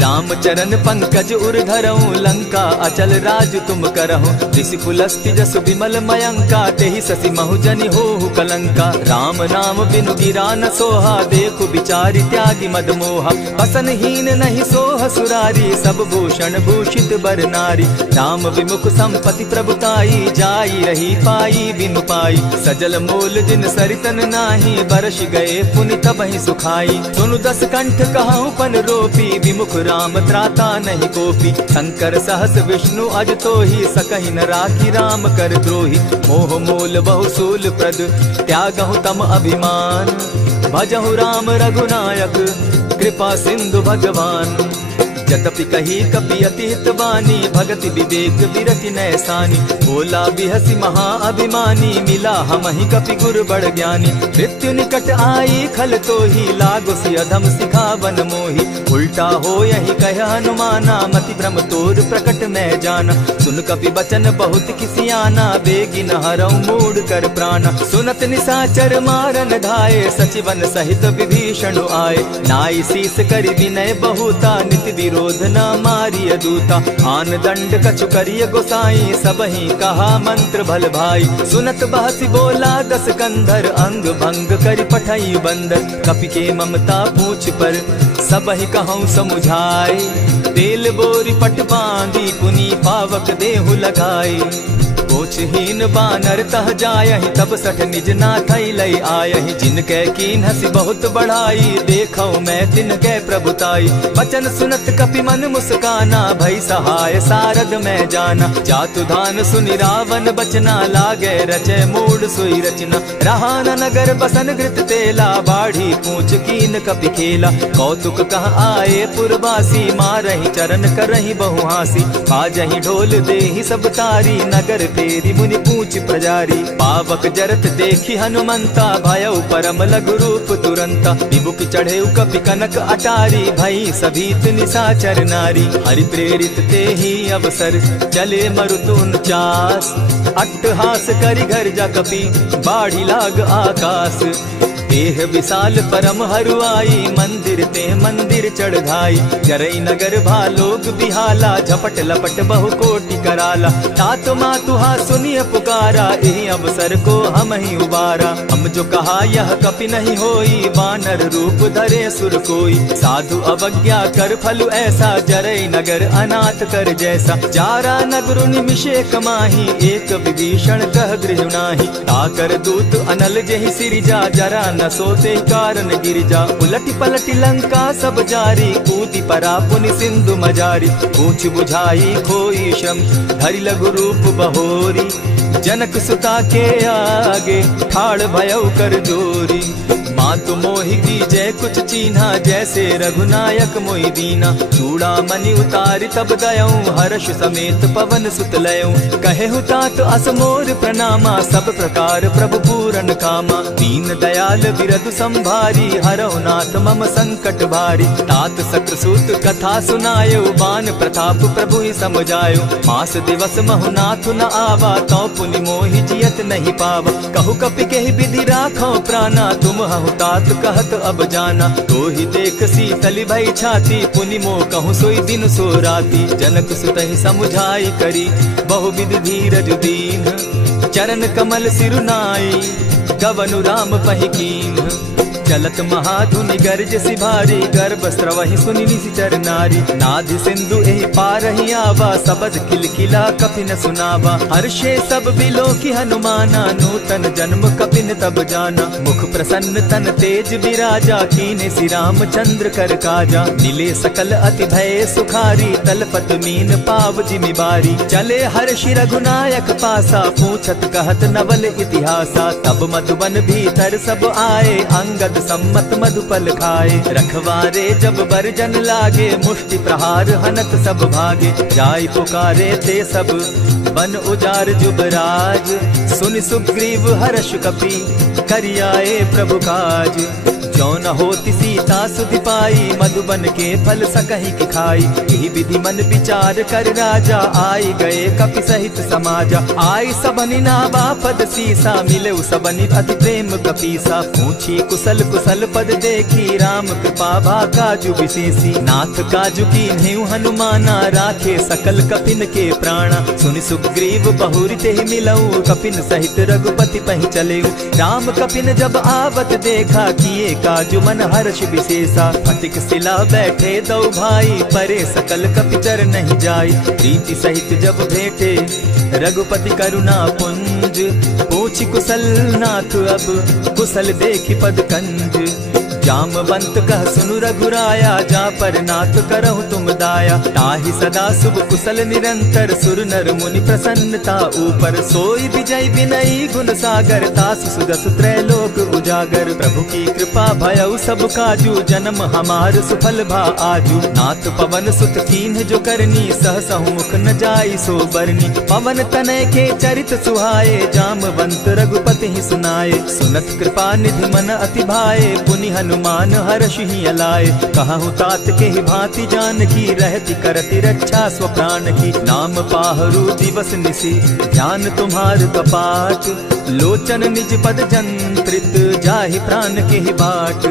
राम चरण पंकज उर धरऊं, लंका अचल राज तुम करहु। ऋषि पुलस्ति जसु विमल मयंका, तेहि ससि महु जनि होहु कलंका। राम नाम बिनु गिरा न सोहा, देखु बिचारी त्यागी मद मोहा। बसन हीन नहीं सोह सुरारी, सब भूषण भूषित बर नारी। राम विमुख संपति प्रभुताई, जाई रही पाई बिनु पाई। सजल मोल जिन सरितन नाही, बरस गए पुनि तबहि सुखाई। सुनु दस कंठ कहूँ पन रोपी, विमुख राम त्राता नहीं कोपी। शंकर सहस विष्णु अज तोहि, सकहि न राखी राम कर द्रोही। मोह मोल बहुसूल प्रद, त्यागहु तम अभिमान। भजहु राम रघुनायक, कृपा सिंधु भगवान। जतपि कही कपि अति हितवानी, भगति विवेक विरति नैसानी। बोला बिहसि महा अभिमानी, मिला हमहि कपि गुर बड़ ज्ञानी। मृत्यु निकट आई खल तोहि, लागो सि अधम सिखावन मोहि। उल्टा हो यही कह हनुमाना, मति भ्रम तोर प्रकट मैं जाना। सुन कपि बचन बहुत किसियाना, बेगी न हरऊ मूढ़ कर प्राणा। सुनत निसाचर मारन धाये, सचिवन सहित विभीषण आए। नाई शीस करि विनय बहुता, नित विरोध न मारिय दूता। आन दंड कछु करिय गोसाई, सबहि कहा मंत्र भल भाई। सुनत बहसि बोला दस कंधर, अंग भंग करि पठई बंदर। कपि के ममता पूछ पर, सबहि कहूँ समुझाई। तेल बोरी पट बांधी, पुनि पावक देहु लगाई। पूछहीन बानर तह जायहि, तब सठ निज नाथ लई आयहि। जिनके कीन हसी बहुत बढ़ाई, देखौ मैं तिनके प्रभुताई। बचन सुनत कपि मन मुस्काना, भई सहाय सारद में जाना। जातु धान सुनि रावण बचना, लागे रचे मूड सोई रचना। रहा न नगर बसन घृत तेला, बाढ़ी पूछ कीन कपि खेला। कौतुक कह आए पुरवासी, मारहि चरण करहि बहु हासी। बाजहि ढोल देहि सब तारी, नगर फेरी मुनि पूछ प्रजारी। पावक जरत देखी हनुमंता, भयउ परम लघु रूप तुरंता। विमुख चढ़े कपि कनक अटारी, भई सभीत निशाचर नारी। हरि प्रेरित तेहि अवसर, चले मरुत 49। अट्टहास करि घर जा कपि, बाढ़ी लाग आकाश। देह विशाल परम हरुआई, मंदिर ते मंदिर चढ़ाई। जरई नगर भालोग बिहाला, झपट लपट बहु कोटि कराला। तात मातुहा सुनिय पुकारा, यही अवसर को हम ही उबारा। हम जो कहा यह कपि नहीं होई, वानर रूप धरे सुर कोई। साधु अवज्ञा कर फल ऐसा, जरई नगर अनाथ कर जैसा। जारा नगर निमिषे कमाही, एक विभीषण कह गृह नाही। ताकर दूत अनल जेहि सिरिजा, जरा न सोते कारण गिरिजा। उलटी पलटी लंका सब जारी, कूदी परा पुनि सिंधु मजारी। पूछ बुझाई खोई श्रम, धरि लघु रूप बहोरी। जनक सुता के आगे, ठाड़ भयउ कर जोरी। मातु मोहि दीजै कुछ चीन्हा, जैसे रघुनायक मोहि दीना। चूड़ा मणि उतारि तब दयऊं, हर्ष समेत पवन सुत लयऊं। कहे हुतात असमोर प्रणामा, सब प्रकार प्रभु पूरन कामा। दीन दयाल बिरदु संभारी, हरौ नाथ मम संकट भारी। तात सक्रसूत कथा सुनायो, बान प्रताप प्रभु ही समझायो। मास दिवस महु नाथ न आवा, तौ पुनि मोहि जियत नहीं पावा। कहु कपि केहि विधि राखौ प्राणा, तुम हहु तात कहत अब जाना। तो ही देख शीतल भई छाती, पुनि मोह कहूँ सोई दिन सो राती। जनक सुतहि समुझाई करी, बहु विधि धीरज दीन। चरण कमल सिरुनाई, गवनु राम पहि कीन। चलत महाधुनि गर्ज सिभारी, गर्भ स्रवहि सुनि निशिचर नारी। नाधि सिंधु एहि पारहि आवा, सबद किलकिला कपि न सुनावा। हर्षे सब बिलो की हनुमाना, नूतन जन्म कपिन तब जाना। मुख प्रसन्न तन तेज विराजा, कीने श्री रामचंद्र कर काजा। मिले सकल अति भय सुखारी, तलपत मीन पाव जिमि बारी। चले हर्षि रघुनायक पासा, पूछत कहत नवल इतिहासा। तब मधुबन भीतर सब आए, अंगद सम्मत मधुपल खाए। रखवारे जब बरजन लागे, मुष्टि प्रहार हनत सब भागे। जाय पुकारे ते सब, बन उजार जुबराज। सुनि सुग्रीव हर्ष कपि, करियाए प्रभु काज। जो न होती सीता सुधि पाई, मधुबन के फल सकहि की खाई। यही विधि मन विचार कर राजा, आई गए कपि सहित समाजा। आई सबनि नावा पद सीसा, मिले सबनि अति प्रेम कपीसा। पूछी कुशल कुशल पद देखी, राम कृपा भा काजु विशेषी। नाथ काजु कीन्हेउ हनुमाना, राखे सकल कपिन के प्राणा। सुनि सुग्रीव बहुरि तेहि मिलऊ, कपिन सहित रघुपति पहि चलेऊ। राम कपिन जब आवत देखा, किए काजु मन हर्ष विशेषा। फटिक सिला बैठे दो भाई, परे सकल कपिचर नहीं जाई। प्रीति सहित जब भेटे, रघुपति करुणा पुंज। पूछ कुशल नाथ अब, कुशल देखि पद कंज। जामवंत कह सुनु रघुराया, जा पर नाथ करहु तुम दाया। ताहि सदा शुभ कुशल निरंतर, सुर नर मुनि प्रसन्नता ऊपर। सोई विजय विनयी गुण सागर, तासु सुदस त्रैलोक उजागर। प्रभु की कृपा भयउ सब काजू, जन्म हमार सुफल भा आजू। नाथ पवन सुत कीन्ह जो करनी, सहसहु मुख न जाई सो बरनी। पवन तनय के चरित सुहाए, जामवंत रघुपति ही सुनाए। सुनत कृपा निधि मन अति भाए, पुनि हनुमान हर्ष ही अलाए। कहूँ तात के ही भांति जान की, रहती करती रक्षा स्व प्राण की। नाम पाहरु दिवस निसी, ध्यान तुम्हार कपाट। लोचन निज पद जंत्रित, जाहि प्राण के ही बाट।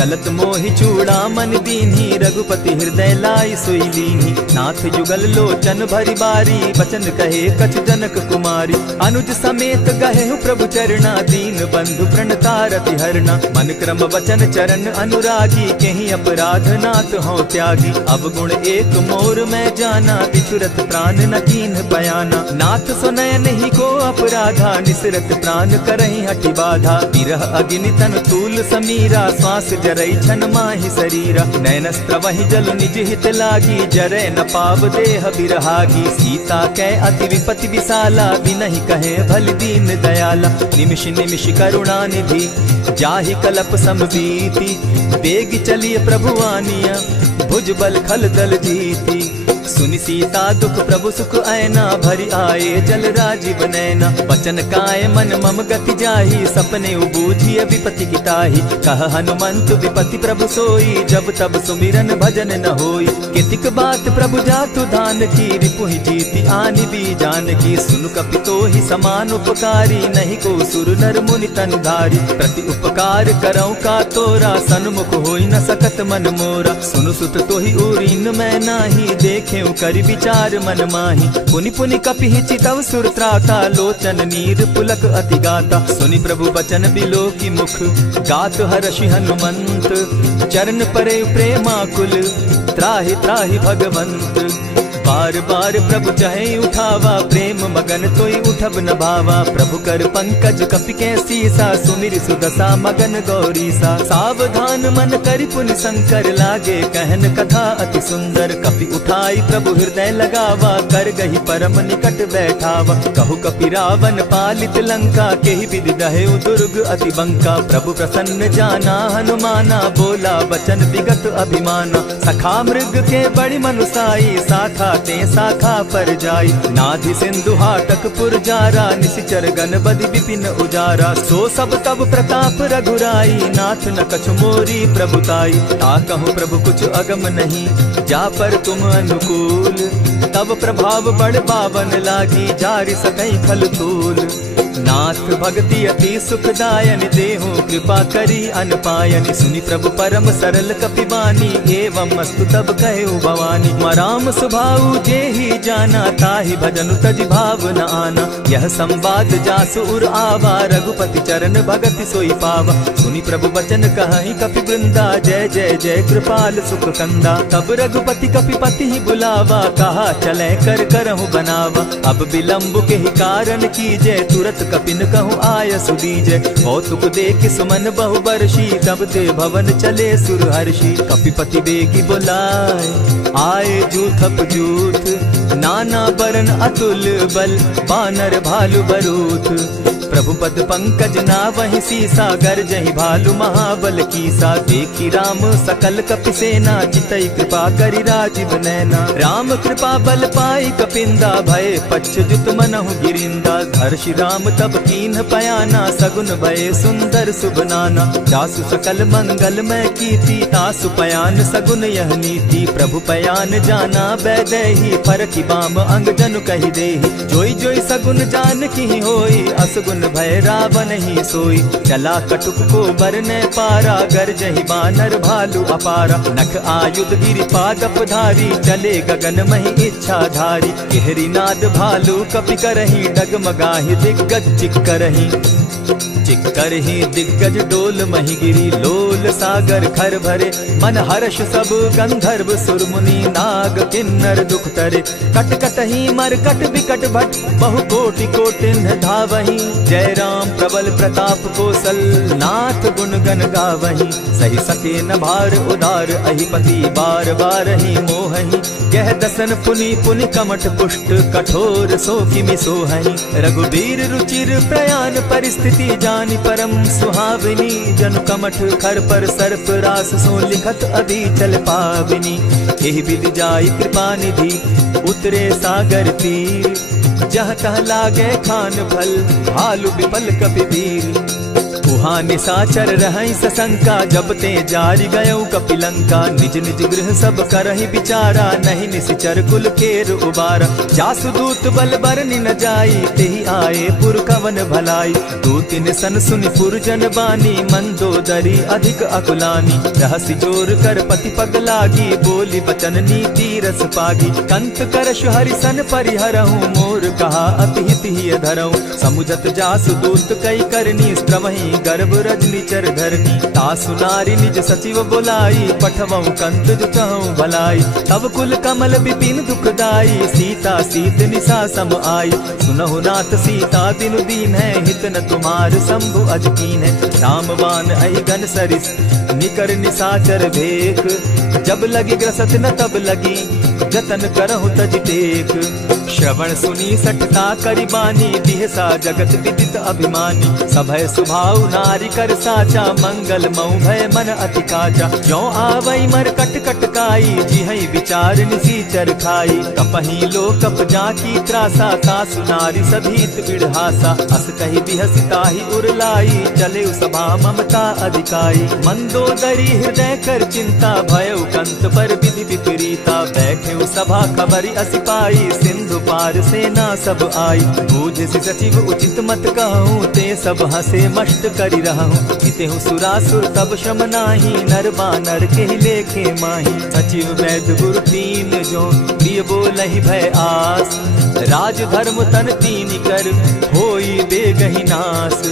चलत मोहि चूड़ामन दीन्ही, रघुपति हृदय लाई सोई लीन्ही। नाथ जुगल लोचन भरी बारी, बचन कहे कछ जनक कुमारी। अनुज समेत गहे प्रभु चरणा, दीन बंधु प्रणतारति हरना। मन क्रम वचन चरण अनुरागी, कहीं अपराध नाथ हो त्यागी। अब गुण एक मोर में जाना, बिछुरत प्राण न कीन्ह बयाना। नाथ सुनय नहीं को अपराधा, निसरत प्राण करहि हठि बाधा। विरह अग्नि तन तूल समीरा, श्वास जरई छन माहि शरीरा। नैनस्त्र वही जल निज हित लागी, जरै न पाव देह बिरहागी। सीता कै अति विपति विशाला, बिनहि कहे भल दीन दयाला। निमिष निमिष करुणा निधि, जाहि कलप समबीति। बेग चलिए प्रभु आनिया, भुज बल खल दल जीती। सुनि सीता दुख प्रभु सुख ऐना, भरी आए जल राजीव नैना। वचन काय मन मम गति जाहि, सपने बूझिय विपति किताहि। कह हनुमंत विपति प्रभु सोई, जब तब सुमिरन भजन न होई। कितिक बात प्रभु जातु धान की, रिपुहि जीति आनि भी जानकी। सुनु कपितोहि समान उपकारी, नहीं को सुर नर मुनि तनु धारी। प्रति उपकार करऊं का तोरा, सन्मुख होई न सकत मन मोरा। सुनु सुत तोहि उरीन मैं नाही, देखे करि विचार मन माही। पुनि पुनि कपिहि चितव सुर त्राता, लोचन नीर पुलक अति गाता। सुनि प्रभु बचन बिलो की मुख, गात हर्षि हनुमंत। चरण परे प्रेमाकुल, त्राहि त्राहि भगवंत। बार बार प्रभु चहे उठावा, प्रेम मगन तोई उठब न भावा। प्रभु कर पंकज कपि के सीसा, सुमिर सुदशा मगन गौरीसा। सावधान मन करि पुनि शंकर, लागे कहन कथा अति सुंदर। कपि उठाई प्रभु हृदय लगावा, कर गही परम निकट बैठावा। कहु कपि रावण पालित लंका, केहि विधि दहेउ दुर्ग अति बंका। प्रभु प्रसन्न जाना हनुमाना, बोला बचन विगत अभिमाना। सखा मृग के बड़ी मनुसाई, साखा ते शाखा पर जाई। नाधि सिंधु हाटक पुर जारा, निशिचर गण बदि विपिन उजारा। सो सब तब प्रताप रघुराई, नाथ न कछु मोरी प्रभुताई। ता कहूँ प्रभु कुछ अगम नहीं, जा पर तुम अनुकूल। तब प्रभाव बड़ पावन लागी, जारि सकई खल तूल। नाथ भक्ति अति सुखदायनि, देहु कृपा करी अनपायनि। सुनि प्रभु परम सरल कपिबानी, एवं मस्तु तब कहु भवानी। मराम सुभाऊ जेहि जाना, ताहि भजनु तज भाव न आना। यह संवाद जासु उर आवा, रघुपति चरण भगति सोई पावा। सुनि प्रभु बचन कहि कपि वृंदा, जय जय जय कृपाल सुख कंदा। तब रघुपति कपिपति ही बुलावा, कहा चले कर करहु बनावा। अब विलम्ब के ही कारण कीजय, तुरत कपिन कहूँ आय सुदीजय। कौतुक देख सुमन बहु बरसी, तब ते भवन चले सुर हर्षि। कपिपति बेगी बुलाए, आए जूथप जूथ। नाना बरन अतुल बल, बानर भालु बरूथ। प्रभु पद पंकज नावहि सीसा, गरजहि भालु महाबल कीसा। देखी राम सकल कपि सेना, चितई कृपा करि राजीव नैना। राम कृपा बल पाई कपिंदा, भय पच्युत मनहु गिरिंदा। हर्षि राम तब कीन्ह पयाना, सगुन भय सुंदर शुभ नाना। जासु सकल मंगल में कीर्ति, तासु पयान सगुन यह नीति। प्रभु पयान जाना बैदेही, फरकि बाम अंग जनु कहि देहि। जोई जोई सगुन जान की होई, असगुन भय रावण ही सोई। चला कटुक को बरने पारा, गरजहि बानर भालु अपारा। नख आयुध गिरि पादप धारी, चले गगन महि इच्छा धारी। केहरी नाद भालु कपि करहि, डगमगाहि दिग्गज चिक्करहि। चिक्करहि दिग्गज डोल महि गिरी, लोल सागर खर भरे। मन हर्ष सब गंधर्व सुर मुनि, नाग किन्नर दुख तरे। कट कटहि मरकट बिकट भट, बहु कोटि कोटिन्ह धावहि। जय राम प्रबल प्रताप कौशल, नाथ गुण गण गावहि। सही सके न भार उदार, अहिपति बार बार ही मोहहि। यह दसन पुनि पुनि कमठ पुष्ट, कठोर सो किमि सोहहि। रघुबीर रुचिर प्रयाण परिस्थिति, जानि परम सुहाविनी। जनु कमठ खर पर सर्प रास, सो लिखत अभी चल पाविनी। एहि विधि जाई कृपा निधि, उतरे सागर तीर। जहाँ तह लागे खान फल, भालु विपल कपि वीर। उहाँ निशाचर रहई सशंका, जब ते जारी गयऊ कपिलंका। निज निज गृह सब करहि विचारा, नहीं निशिचर कुल केर उबारा। जासु दूत बल बरनि न जाई, तेहि आए पुर कवन भलाई। दूतिन सन सुनि पुरजन बानी, मंदोदरी अधिक अकुलानी। रहसि जोर कर पति पग लागी, बोली बचन नीति रस पागी। कंत करश हरि सन परिहरहूँ, मोर कहा अति हित ही धरऊँ। समुझत जासु दूत कई करनी, स्त्रवहि गर्भ रजनी चर धरनी। तासु नारी निज सचिव बोलाई, पठवऊँ कंत जो चहूँ भलाई। तब कुल कमल विपिन दुखदाई, सीता सीत निशा सम आई। सुनहु नाथ सीता बिनु दीन है, हित न तुम्हार शंभु अजकीन है। रामबान अहिगन सरिस निकर निशाचर भेक, जब लगी ग्रसत न तब लगी, जतन करहु तज टेक। श्रवण सुनी सठता करिबानी, दिहसा जगत विदित अभिमानी। सभय सुभाव नारी कर साचा, मंगल मऊ भय मन अति काजा। जो आवई मर कट कट काई, जिहई विचार निसीचर खाई। कपही लो कप जाकी त्रासा, सासु नारी सभीत बिढ़ासा। अस कही बिहसिता ही उरलाई, चले सभा ममता अधिकाई। मंदोदरी हृदय कर चिंता, भयउ कंत पर विधि विपरीता। बैठे सभा खबरी असिपाई, सिंधु पार सेना सब आई। बूझ सचिव उचित मत कहूँ, ते सब हंसे मष्ट करि रहूँ। जितेहु सुरासुर तब शम नाही, नर बानर के लेखे माही। सचिव वैद्य गुरु तीन जो, प्रिय बोलहि भय आस। राज धर्म तन तीन कर, होई बेगहि नास।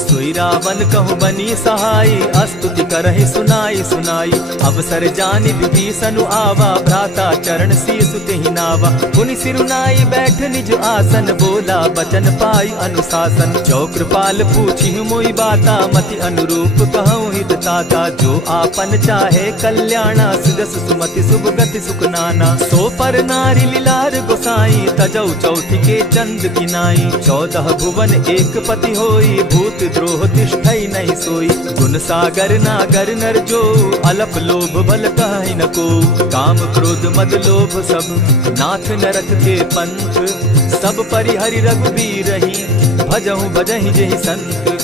सोई रावण कहु बनी सहाई, अस्तुति करहि सुनाई सुनाई। अवसर जानि विभीषण आवा, भ्राता चरण शीसु तेहि नावा। पुनि सिरुनाई बैठ निज आसन, बोला बचन पाई अनुशासन। जो कृपाल पूछि मोई बाता, मति अनुरूप कहूँ हित ताता। जो आपन चाहे कल्याणा, सुजस सुमति शुभ गति सुख नाना। सो पर नारी लीलार गोसाई, तजौ चौथि के चंद किनाई। 14 भुवन एक पति होई, भूत द्रोह तिष्ठई नहीं सोई। गुण सागर नागर नर जो, अलप लोभ बल कहि न को। काम क्रोध मद लोभ सब, नाथ नरक के पंथ। सब परिहरि रघुबीरहि, भजहु भजहि जेहि संत।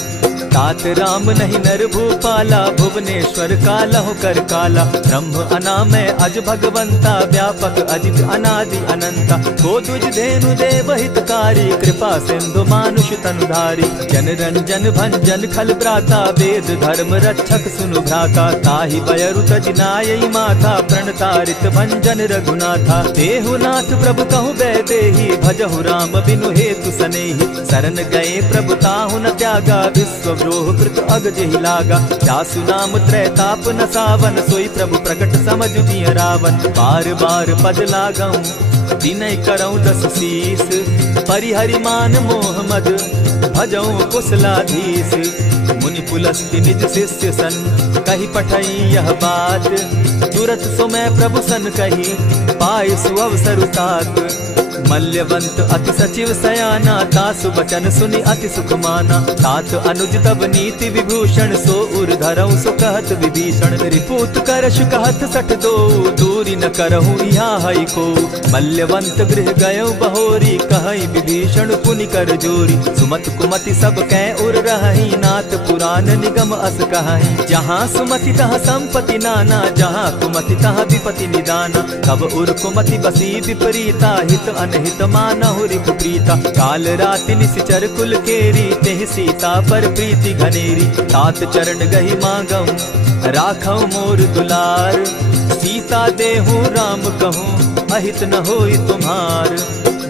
तात राम नहीं नर भूपाला, भुवनेश्वर कालहु कर काला। ब्रह्म अनामय अज भगवंता, व्यापक अजित अनादि अनंता। को तुझ धेनु देव हितकारी, कृपा सिंधु मानुष तनुधारी। जन रंजन भंजन खल भ्राता, वेद धर्म रक्षक सुनु भ्राता। ताहि बयरु तज नायई माथा, प्रणतारित भंजन रघुनाथा। देहुनाथ प्रभु कहु बैदेहि, भजहु राम बिनु हेतु सनेहि। शरण गए प्रभु ताहु न त्यागा, विश्व द्रोह कृत अग जेहि लागा। जासु नाम त्रैताप न सावन, सोई प्रभु प्रकट समझ दिय रावण। बार बार पद लागऊं, विनय करऊं 10 शीस। परिहरि मान मोह मद, भजऊं कुशलाधीश। मुनि पुलस्ति निज शिष्य सन, कही पठई यह बात। तुरत सो मैं प्रभु सन कही, पाए सुअवसर तात। मल्यवंत अति सचिव सयाना, तासु बचन सुनि अति सुख माना। तात अनुज तब नीति विभूषण, सो उर धरऊं सो कहत विभीषण। रिपुत करश कहत सठ दो, दूरी न करहूँ यहाँ हई को। मल्यवंत गृह गयो बहोरी, कहई विभीषण पुनि कर जोरी। सुमत कुमति सब कै उर रहई, नाथ पुराण निगम अस कहई। जहाँ सुमति तहाँ संपत्ति नाना, जहाँ कुमति तहाँ विपति निदाना। तब उर कुमति बसी विपरीता, हित अनहित मानहु रिपु प्रीता। काल राति निशिचर कुल केरी, तेहि सीता पर प्रीति घनेरी। तात चरण गहि मांगऊं, राखऊं मोर दुलार। सीता देहूं राम कहूं, अहित न होई तुम्हार।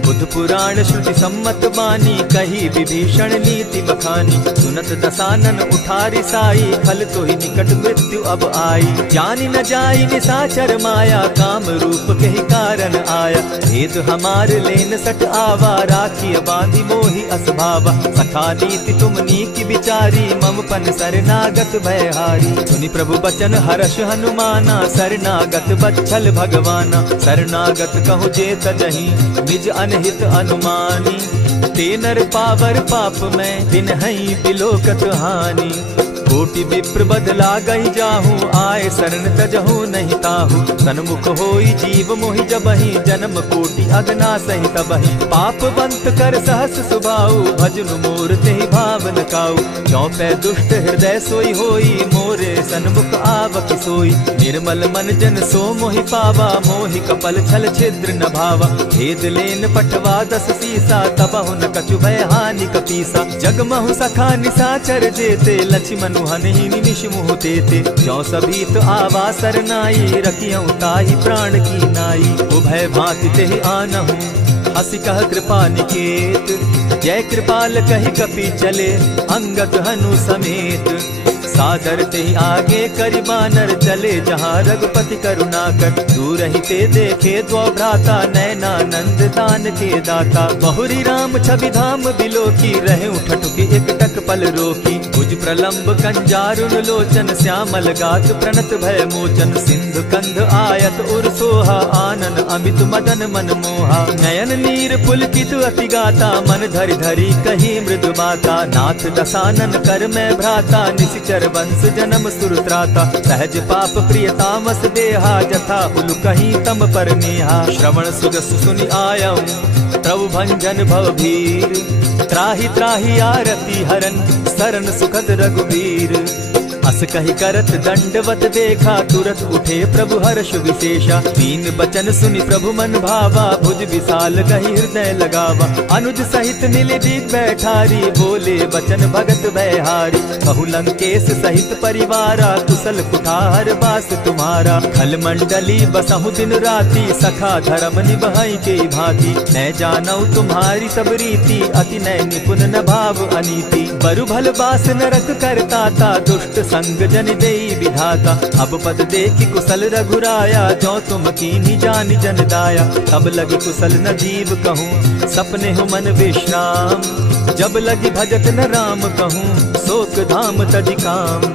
बुध पुराण श्रुति सम्मत बानी, कही विभीषण नीति बखानी। सुनत दसानन उठारी साई, खल तो ही निकट मृत्यु अब आई। जानी न जाई निशाचर माया, काम रूप के ही कारण आया। भेद हमार लेन सट आवा, राखी बांधी मोहि असभावा। सखा नीति तुम नीति विचारी, मम पन शरणागत भयहारी। सुनि प्रभु बचन हर्ष हनुमाना, शरणागत बच्छल भगवाना। शरणागत कहु जे तजहि, निज अनहित अनुमानी। ते नर पावर पाप में, बिनहि बिलोकत हानि। कोटि विप्र बदला गई जाहू, आए शरण तजहू नहीं ताहू। सन्मुख होई जीव मोहि जबहि, जन्म कोटि अगना सही तबहि। पाप बंत कर सहस सुभाऊ, भजनु मोर तेहि भावन काऊ। चौपै दुष्ट हृदय सोई होई, मोरे सन्मुख आवक सोई। निर्मल मन जन सो मोहि पावा, मोहि कपल छल छिद्र न भावा। भेद लेन पटवा 10 सीसा, तबहु न कछु भय हानि कपीसा। जगमहु सखा निसाचर जेते, लक्ष्मण हनहि निमिष मुह तेते। जो सभीत आवा सरनाई, रखियऊ ताहि प्राण की नाई। उभय भांति तेहि आनहु, हसी कह कृपा निकेत। जय कृपाल कहि कपि चले, अंगद हनु समेत। सादर तेहि आगे करि बानर, चले जहाँ रघुपति करुणाकर। दूर ही ते देखे द्वौ भ्राता, नैनानंद दान के दाता। बहुरी राम छवि धाम बिलोकी, रहे ठठुकी एकटक पल रोकी। भुज प्रलंब कंजारुन लोचन, श्यामल गात प्रणत भय मोचन। सिंधु कंध आयत उर सोहा, आनन अमित मदन मन मोहा। नयन नीर पुलकित अति गाता, मन धरि धरि कही मृदु बाता। नाथ दसानन कर मैं भ्राता, निशिचर वंश जन्म सुरत्राता। सहज पाप प्रिय तामस देहा, जथा उलु कहीं तम पर नेहा। श्रवण सुजस सुनि आयऊं, प्रभु भंजन भव भीर। त्राहि त्राहि आरती हरन, सरन सुखद रघुबीर। अस कहि करत दंडवत देखा, तुरत उठे प्रभु हर्ष विशेषा। दीन बचन सुनि प्रभु मन भावा, भुज विशाल कहि हृदय लगावा। अनुज सहित नीलदीप बैठारी, बोले बचन भगत भयहारी। कहु लंकेश सहित परिवारा, कुशल कुठार बास तुम्हारा। खल मंडली बसहु दिन राति, सखा धर्म निभाई के भांति। मैं जानऊ तुम्हारी सब रीति, अति नय निपुण न भाव अनीति। बरु भल बास नरक करताता, दुष्ट संग जन देई विधाता। अब पद देखि कुशल रघुराया, जो तुम कीन्ही जानि जन दाया। तब लगी कुशल न जीव कहूँ, सपने हो मन विश्राम। जब लगी भजत न राम कहूँ, शोक धाम तजि काम।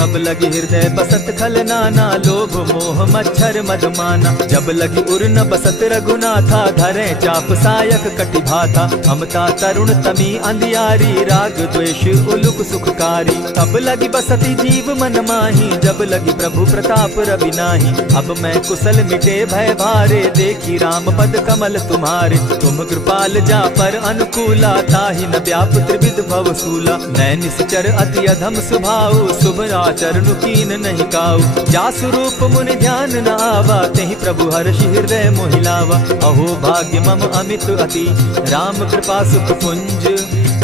तब लगी हृदय बसत खल नाना, लोभ मोह मच्छर मदमाना। जब लगी उर न बसत रघुनाथा, धरे चाप सायक कटि भाता। ममता तरुण तमी अंधियारी, राग द्वेष उलुक सुखकारी। तब लगी बसती जीव मन माही, जब लगी प्रभु प्रताप रवि नाही। अब मैं कुशल मिटे भय भारे, देखी राम पद कमल तुम्हारे। तुम कृपाल जा पर अनुकूला, ताहि न व्याप त्रिविध भव सूला। मैं निश्चर अति अधम स्वभाव, शुभ चरणु कीन नहीं काऊ। जासु रूप मुनि ध्यान न आवा, तेहि प्रभु हर्षि हृदय मोहिलावा। अहो भाग्य मम अमित अति, राम कृपा सुख पुंज।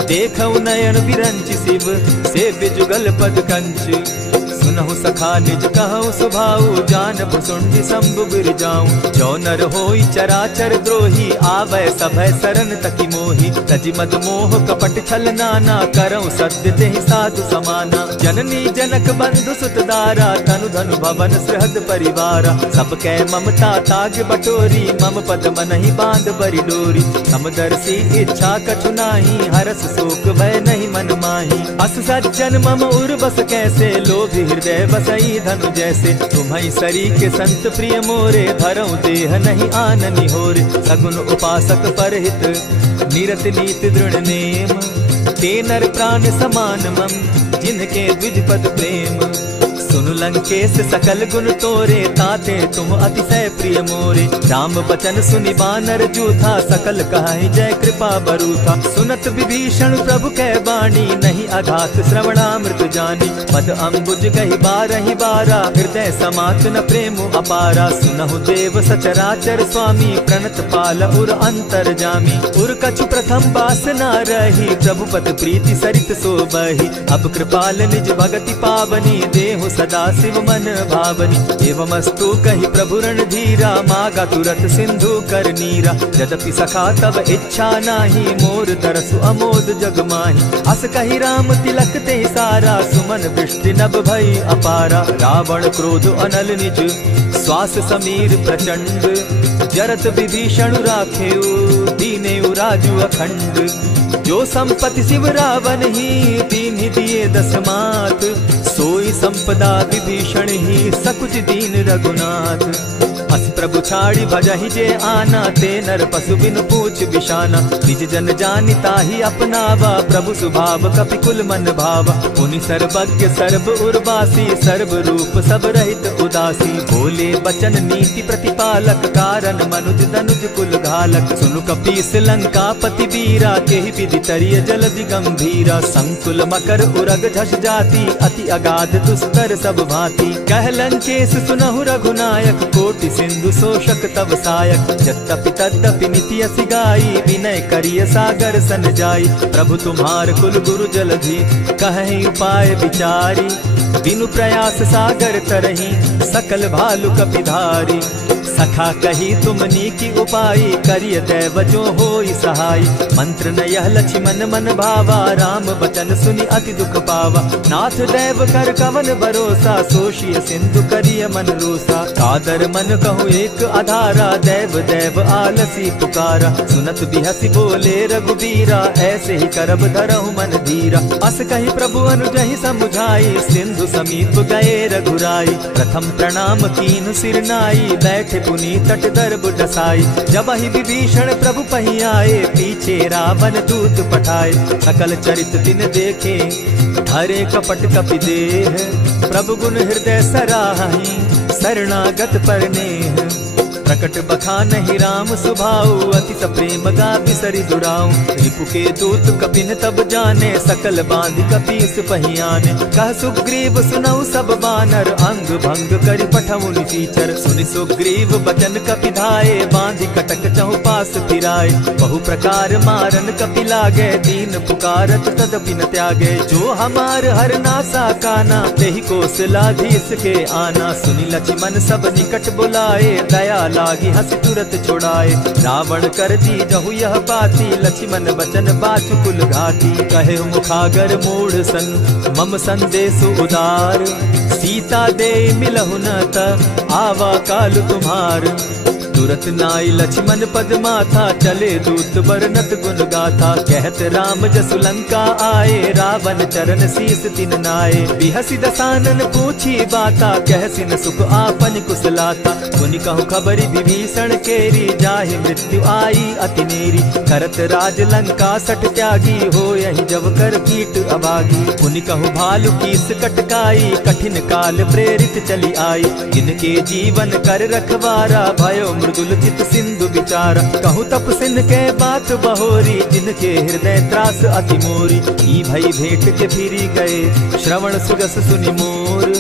देखऊ नयन विरंच शिव, सेव्य जुगल पद कंच। सुनहु सखा निज कहूँ सुभाऊ, जानब सुंडि शंभु गिर जाऊं। जो नर होई चराचर द्रोही, आवै सभय सरन तकी मोही। तजि मद मोह कपट छल नाना, करऊँ सत्य तेहि साधु समाना। जननी जनक बंधु सुत दारा, तनु धनु भवन सृहद परिवारा। सब कै ममता ताग बटोरी, मम पद मनहि बांध बरि डोरी। समदर्शी इच्छा कछु नाही, हरस शोक भय नहीं मन माही। अस सज्जन मम उर बस कैसे, लोभी हृदय बसई धनु जैसे। तुम्हि सरी के संत प्रिय मोरे, धरऊ देह नहीं आननि होरे। सगुन उपासक परहित, निरत नीत दृढ़ नेम। ते नर प्राण समान मम, जिनके द्विज पद प्रेम। सुनु लंकेश सकल गुण तोरे, ताते तुम अतिशय प्रिय मोरे। राम बचन सुनि बानर जूथा, सकल कहाहि जय कृपा बरूथा। सुनत विभीषण प्रभु कै बाणी, नहीं अघात श्रवणामृत जानी। पद अम्बुज कहि बारहि बारा, हृदय समात न प्रेम अपारा। सुनहु देव सचराचर स्वामी, प्रणत पाल उर अंतर जामी। उर कछु प्रथम बास न रही, प्रभु पद प्रीति सरित सोबहि। अब कृपाल निज भगति पावनी, देहु सदा शिव मन भावनी। एवमस्तु कहि प्रभु रणधीरा, मागा तुरत सिंधु कर नीरा। यद्यपि सखा तब इच्छा नाही, मोर तरसु अमोद जग माही। अस कहि राम तिलक ते सारा, सुमन वृष्टि नभ भई अपारा। रावण क्रोध अनल निज, श्वास समीर प्रचंड। जरत विभीषण राखेउ, दीनेउ राजु अखंड। जो जो संपत्ति शिव रावण ही दीन दिए 10 मात, सोई संपदा विभीषण ही सकुच दीन रघुनाथ। अस प्रभु छाड़ी भजहि जे आना, ते नर पशु बिनु पूछ बिशाना। निज जन जानिता ही अपनावा, प्रभु स्वभाव कपि कुल मन भावा। पुनि सर्वज्ञ सर्व उर्वासी, सर्व रूप सब रहित उदासी। बोले बचन नीति प्रतिपालक, कारण मनुज दनुज कुल घालक। सुनु कपीस लंकापति वीरा, केहि विधि तरिय जलधि गंभीरा। संकुल मकर उरग झष जाति, अति अगाध दुस्तर सब भांति। कह लंकेश सुनहु रघुनायक, कोटि सिंधु शोषक तब सायक। यद्यपि तद्यपि निति असि गाई, विनय करिय सागर सन जाई। प्रभु तुम्हार कुल गुरु जलधि, कहि उपाय विचारी। बिनु प्रयास सागर तरही, सकल भालु कपिधारी। सखा कही तुमनी की उपाय, करिय दैव जो होई सहाय। मंत्र न यह लक्ष्मण मन भावा, राम बचन सुनि अति दुख पावा। नाथ दैव कर कवन भरोसा, सोषिय सिंधु करिय मन रोसा। कादर मन कहूँ एक आधारा, दैव दैव आलसी पुकारा। सुनत बिहसी बोले रघुबीरा, ऐसे ही करब धरहु मन धीरा। अस कही प्रभु अनुजहि समुझाई, सिंधु समीप गए रघुराई। प्रथम प्रणाम कीन सिर नाई, बैठे पुनि तट दर्ब डसाई। जब ही विभीषण प्रभु पही आए, पीछे रावण दूत पठाए। सकल चरित दिन देखे, हरे कपट कपि देह। प्रभु गुण हृदय सराहि, शरणागत पर नेह। प्रकट बखानहि राम सुभाऊ, अति प्रेम गा बिसरि दुराऊ। रिपु के दूत कपिन तब जाने, सकल बांधि कपीस पहियाने। कह सुग्रीव सुनऊ सब बानर, अंग भंग करि पठऊ निचर। सुनि सुग्रीव बचन कपि धाये, बांधि कटक चहु पास फिराए। बहु प्रकार मारन कपि लागे, दीन पुकारत तदपि न त्यागे। जो हमार हर नासा काना, तेहि कौशलाधीश के आना। सुनि लक्ष्मण सब निकट बुलाए, दया लागी हंसी तुरत छुड़ाए। रावण कर दी जहु यह बाती, लक्ष्मण बचन बाचु कुल घाटी। कहे मुखागर मूढ़ सन, मम संदेश उदार। सीता दे मिलहु न त, आवा काल तुम्हार। तुरत नाई लक्ष्मण पद माथा, चले दूत बरनत गुण गाथा। कहत राम जसु लंका आए, रावण चरण शीस तिन नाये। बिहसी दसानन पूछी बाता, कहसी न सुख आपन कुशलाता। मुनि कहु खबरी विभीषण केरी, जाहि मृत्यु आई अति नेरी। करत राज लंका सठ त्यागी, हो यही जब कर कीट अभागी। मुनि कहु भालु कीस कटकाई, कठिन काल प्रेरित चली आई। जिनके जीवन कर रखवारा, भयो मृदुल चित सिंधु विचार। कहु तप सिन के बात बहोरी, जिनके हृदय त्रास अति मोरी। ई भई भेंट के फिरी गए, श्रवण सुजस सुनि मोर।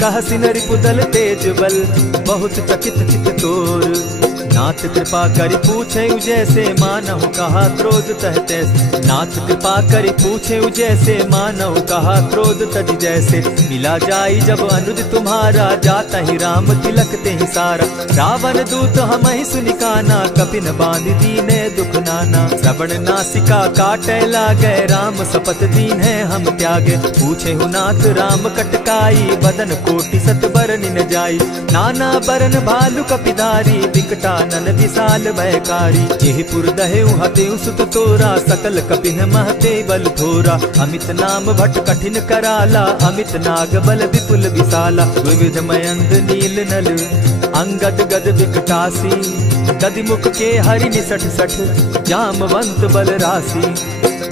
कह सिन रिपुदल तेज बल, बहुत चकित चित तोर। नाथ कृपा करि पूछे जैसे, मानहु कहा क्रोध तह तैसे। नाथ कृपा करि पूछे जैसे, मानहु कहा क्रोध तज जैसे। मिला जाई जब अनुज तुम्हारा, जाता ही राम तिलक ते ही सारा। रावण दूत हम ही सुनिकाना, कपिन बांध दीने दुख नाना। श्रवण नासिका काटे लागे, राम सपत दीन है हम त्यागे। पूछे हु नाथ राम कटकाई, बदन कोटि सत बरन न जाई। नाना बरन भालु कपिधारी, विकटा नन विशाल भयकारी। जेहि पुर दहेउ हतेउ सुत तोरा, सकल कपिन महते बल थोरा। अमित नाम भट कठिन कराला, अमित नाग बल विपुल विशाला। विविध मयंग नील नल, अंगद गद विकटासी। गद मुख के हरि निसठ सठ, जामवंत बल राशि।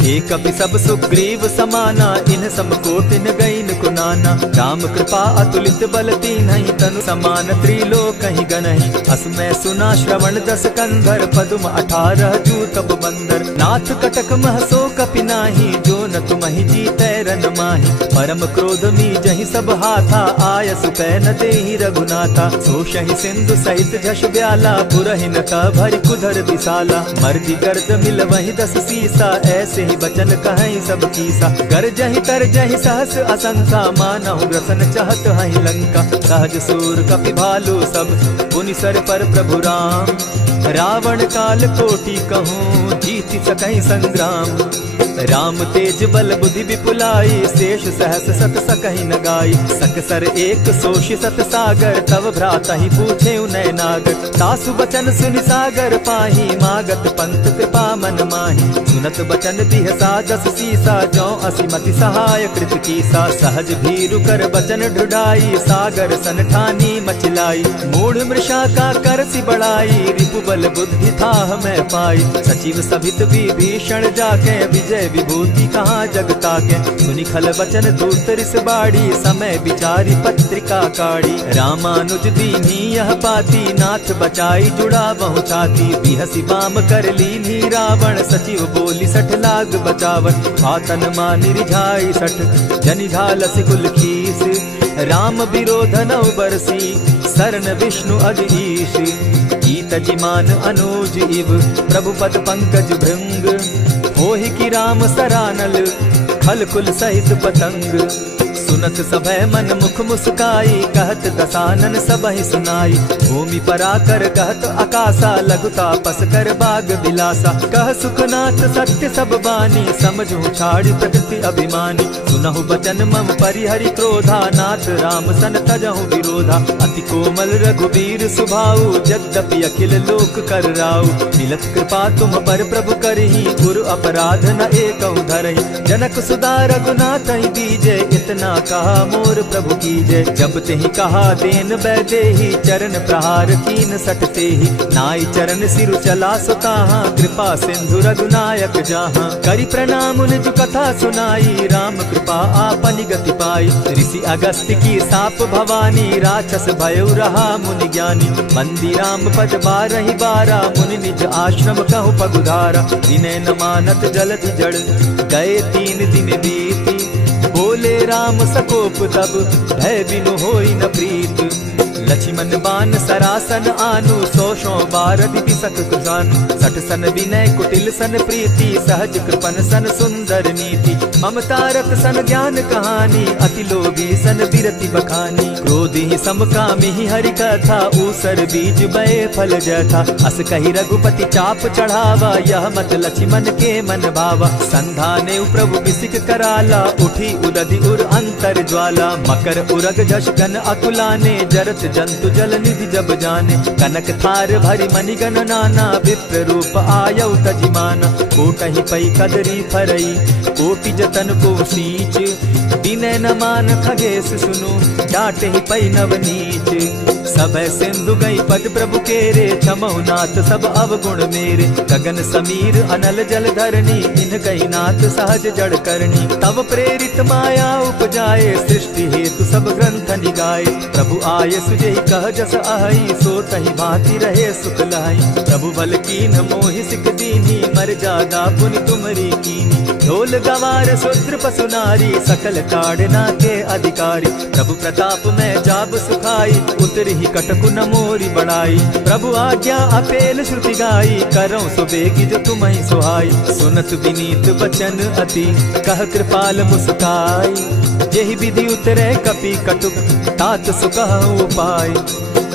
एक कपि सब सुग्रीव समाना, इन समकोटिन गईन कुनाना। राम कृपा अतुलित बल तीन्हि, तनु समान त्रिलोक ही गनहि। अस मैं सुना श्रवण दस कंधर, पदुम 18 जूतब बंदर। नाथ कटक महसो कपि नाही, जो न तुमहि जीतै रन माहि। परम क्रोध मी जहि सब हाथा, आय सुपै न देहि रघुनाथा। सोषहि सिंधु सहित झष ब्याला, पुरहि न का भरि कुधर विशाला। मर्दि गर्द मिल वहि 10 सीसा, ऐसे बचन कहीं सब कीसा। कर जहि तर जहि सहस असंखा, मानहु ग्रसन चाहत हहि लंका। सहज सूर कपि भालु सब, पुनि सर पर प्रभु राम। रावण काल कोटि कहूँ, जीति सकहि संग्राम। राम तेज बल बुद्धि विपुलाई, शेष सहस सत सकहि न गाई। सकसर एक सोषि सत सागर, तव भ्राता ही पूछे उनय नागर। तासु बचन सुनि सागर पाही, मागत पंत कृपा मन माही। सुनत बचन बिहसा जस सीसा, जौ असिमति सहाय कृत कीसा। सहज भीरु कर बचन ढुढ़ाई, सागर सन ठानी मचिलाई। मूढ़ मृषा का कर सी बढ़ाई, रिपु बल बुद्धि थाह मैं पाई। सचिव सभित विभीषण जाके, विजय विभूति कहाँ जगता के। सुनि खल बचन दूत रिस बाड़ी, समय विचारी पत्रिका काढ़ी। रामानुज दीनी यह पाती, नाथ बचाई जुड़ा बहु छाती। बिहसी बाम कर लीनी रावण, सचिव बोली सठ लाग बचावन। आतन मानि रिझाई सठ, जनि झालस कुल खीस। राम विरोध नौ बरसी, शरण विष्णु अधीश। गीत जिमान अनुज इव, प्रभु पद पंकज भृंग। होहि की राम सरानल, खल कुल सहित पतंग। सुनत सभय मन मुख मुस्काई, कहत दसानन सबहि सुनाई। भूमि पराकर कहत आकाशा, लघु तापस कर बाग बिलासा। कह सुखनाथ सत्य सब बानी, समझू छाड़ प्रकृति अभिमानी। सुनहु बचन मम परिहरि क्रोधा, नाथ राम सन तजहु विरोधा। अति कोमल रघुबीर सुभाऊ, यद्यपि अखिल लोक कर राऊ। मिलत कृपा तुम पर प्रभु करही, गुरु अपराध न एकहु धरही। जनक सुधा रघुनाथ ही दीजे, इतना कहा मोर प्रभु कीजय। जब तेहि कहा देन बैदेही, चरण प्रहार कीन सटते ही। नाई चरण सिरु चला सुताहा, कृपा सिंधु रघुनायक जाहा। करि प्रणाम निज कथा सुनाई, राम कृपा आपनि गति पाई। ऋषि अगस्त्य की साप भवानी, राक्षस भयउ रहा मुनि ज्ञानी। मंदी राम पद बारहि बारा, मुनि निज आश्रम कहु पगुधारा। दिने न मानत जलधि जड़, गए 3 दिन बीती। बोले राम सकोप तब, भय बिनु होई न प्रीत। लक्ष्मण बान सरासन आनु, 100 बार दिपि सक कृजानु। 60 सन विनय कुटिल सन प्रीति, सहज कृपन सन सुंदर नीति। ममता रत सन ज्ञान कहानी, अति लोभी सन बिरति बखानी। क्रोधी समकामी हरि कथा, ऊसर बीज बये फल जथा। अस कहि रघुपति चाप चढ़ावा, यह मत लक्ष्मण के मन भावा। संधाने प्रभु बिसिक कराला, उठी उदधि उर अंतर ज्वाला। मकर उरग झष गन अकुलाने, जरत जंतु जल निधि जब जाने। कनक थार भरी मणिगण नाना, विप्र रूप आयउ तजिमाना। कोटहि पै कदरी फरई, कोटि जतन को सींच। विनय न मान खगेश सुनु, डांटहि पै नवनीच। सभय सिंधु गई पद प्रभु केरे, क्षमहु नाथ सब अवगुण मेरे। गगन समीर अनल जल धरनी, इन कही नाथ सहज जड़ करनी। तब प्रेरित माया उपजाए, सृष्टि हेतु सब ग्रंथ निगाए। प्रभु आये सुजेहि कह जस अहई, सो तहि भांति रहे सुख लहई। प्रभु बल कीन मोहि सिख दीनी, मर जादा पुनि तुमरी कीनी। ढोल गवार शूद्र पशु नारी, सकल ताड़ना के अधिकारी। प्रभु प्रताप में जाब सुखाई, उतरि कटकु न मोरी बढ़ाई। प्रभु आज्ञा अपेल श्रुति गाई, करौ सो बेगी जो तुम्हि सुहाई। सुनत विनीत बचन अति, कह कृपाल मुस्काई। जेहि विधि उतरे कपि कटुक, तात सुकहु उपाय।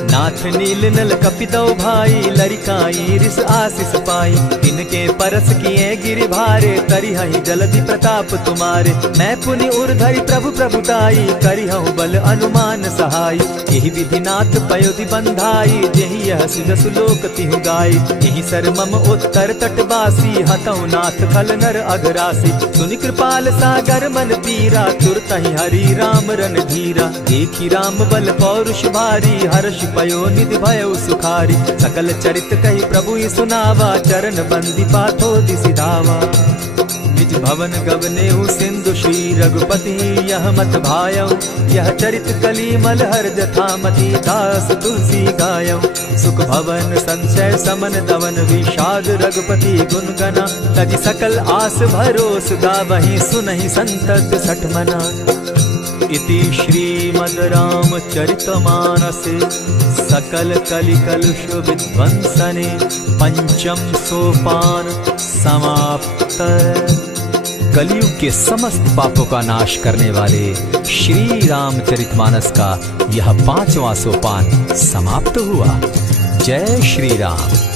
नाथ नील नल कपितौ भाई, लरिकाई रिस आशीष पाई। तिनके परस किए गिरि भारे, तरिहहि जलधि प्रताप तुम्हारे। मैं पुनि उर्धरि प्रभु प्रभुताई, करिहु बल अनुमान सहाय। यही विधि नाथ पयोधि बंधाई, जेहि यह सुजसु लोक तिहु गाई। यही सर मम उत्तर तटवासी, हतौ नाथ खल नर अघरासी। सुनि कृपाल सागर मन पीरा, तुरतहि हरि राम रन धीरा। देखी राम बल पौरुष भारी, हर्ष पयो निधि भयउ सुखारी। सकल चरित कही प्रभु ही सुनावा, चरण बंदी पाथो दिसि धावा। निज भवन गवनेउ सिंधु श्री रघुपति, यह मत भायउ। यह चरित कली मलहर जथामति, दास तुलसी गायउ। सुख भवन संशय समन दवन, विषाद रघुपति गुण गना। तजि सकल आस भरोस, गावहि सुनहि संतत सठ मना। इति श्रीमद् रामचरितमानसे, सकल कलिकलुष विध्वंसने। पंचम सोपान समाप्त। कलयुग के समस्त पापों का नाश करने वाले श्री रामचरितमानस का यह 5वां सोपान समाप्त हुआ। जय श्री राम।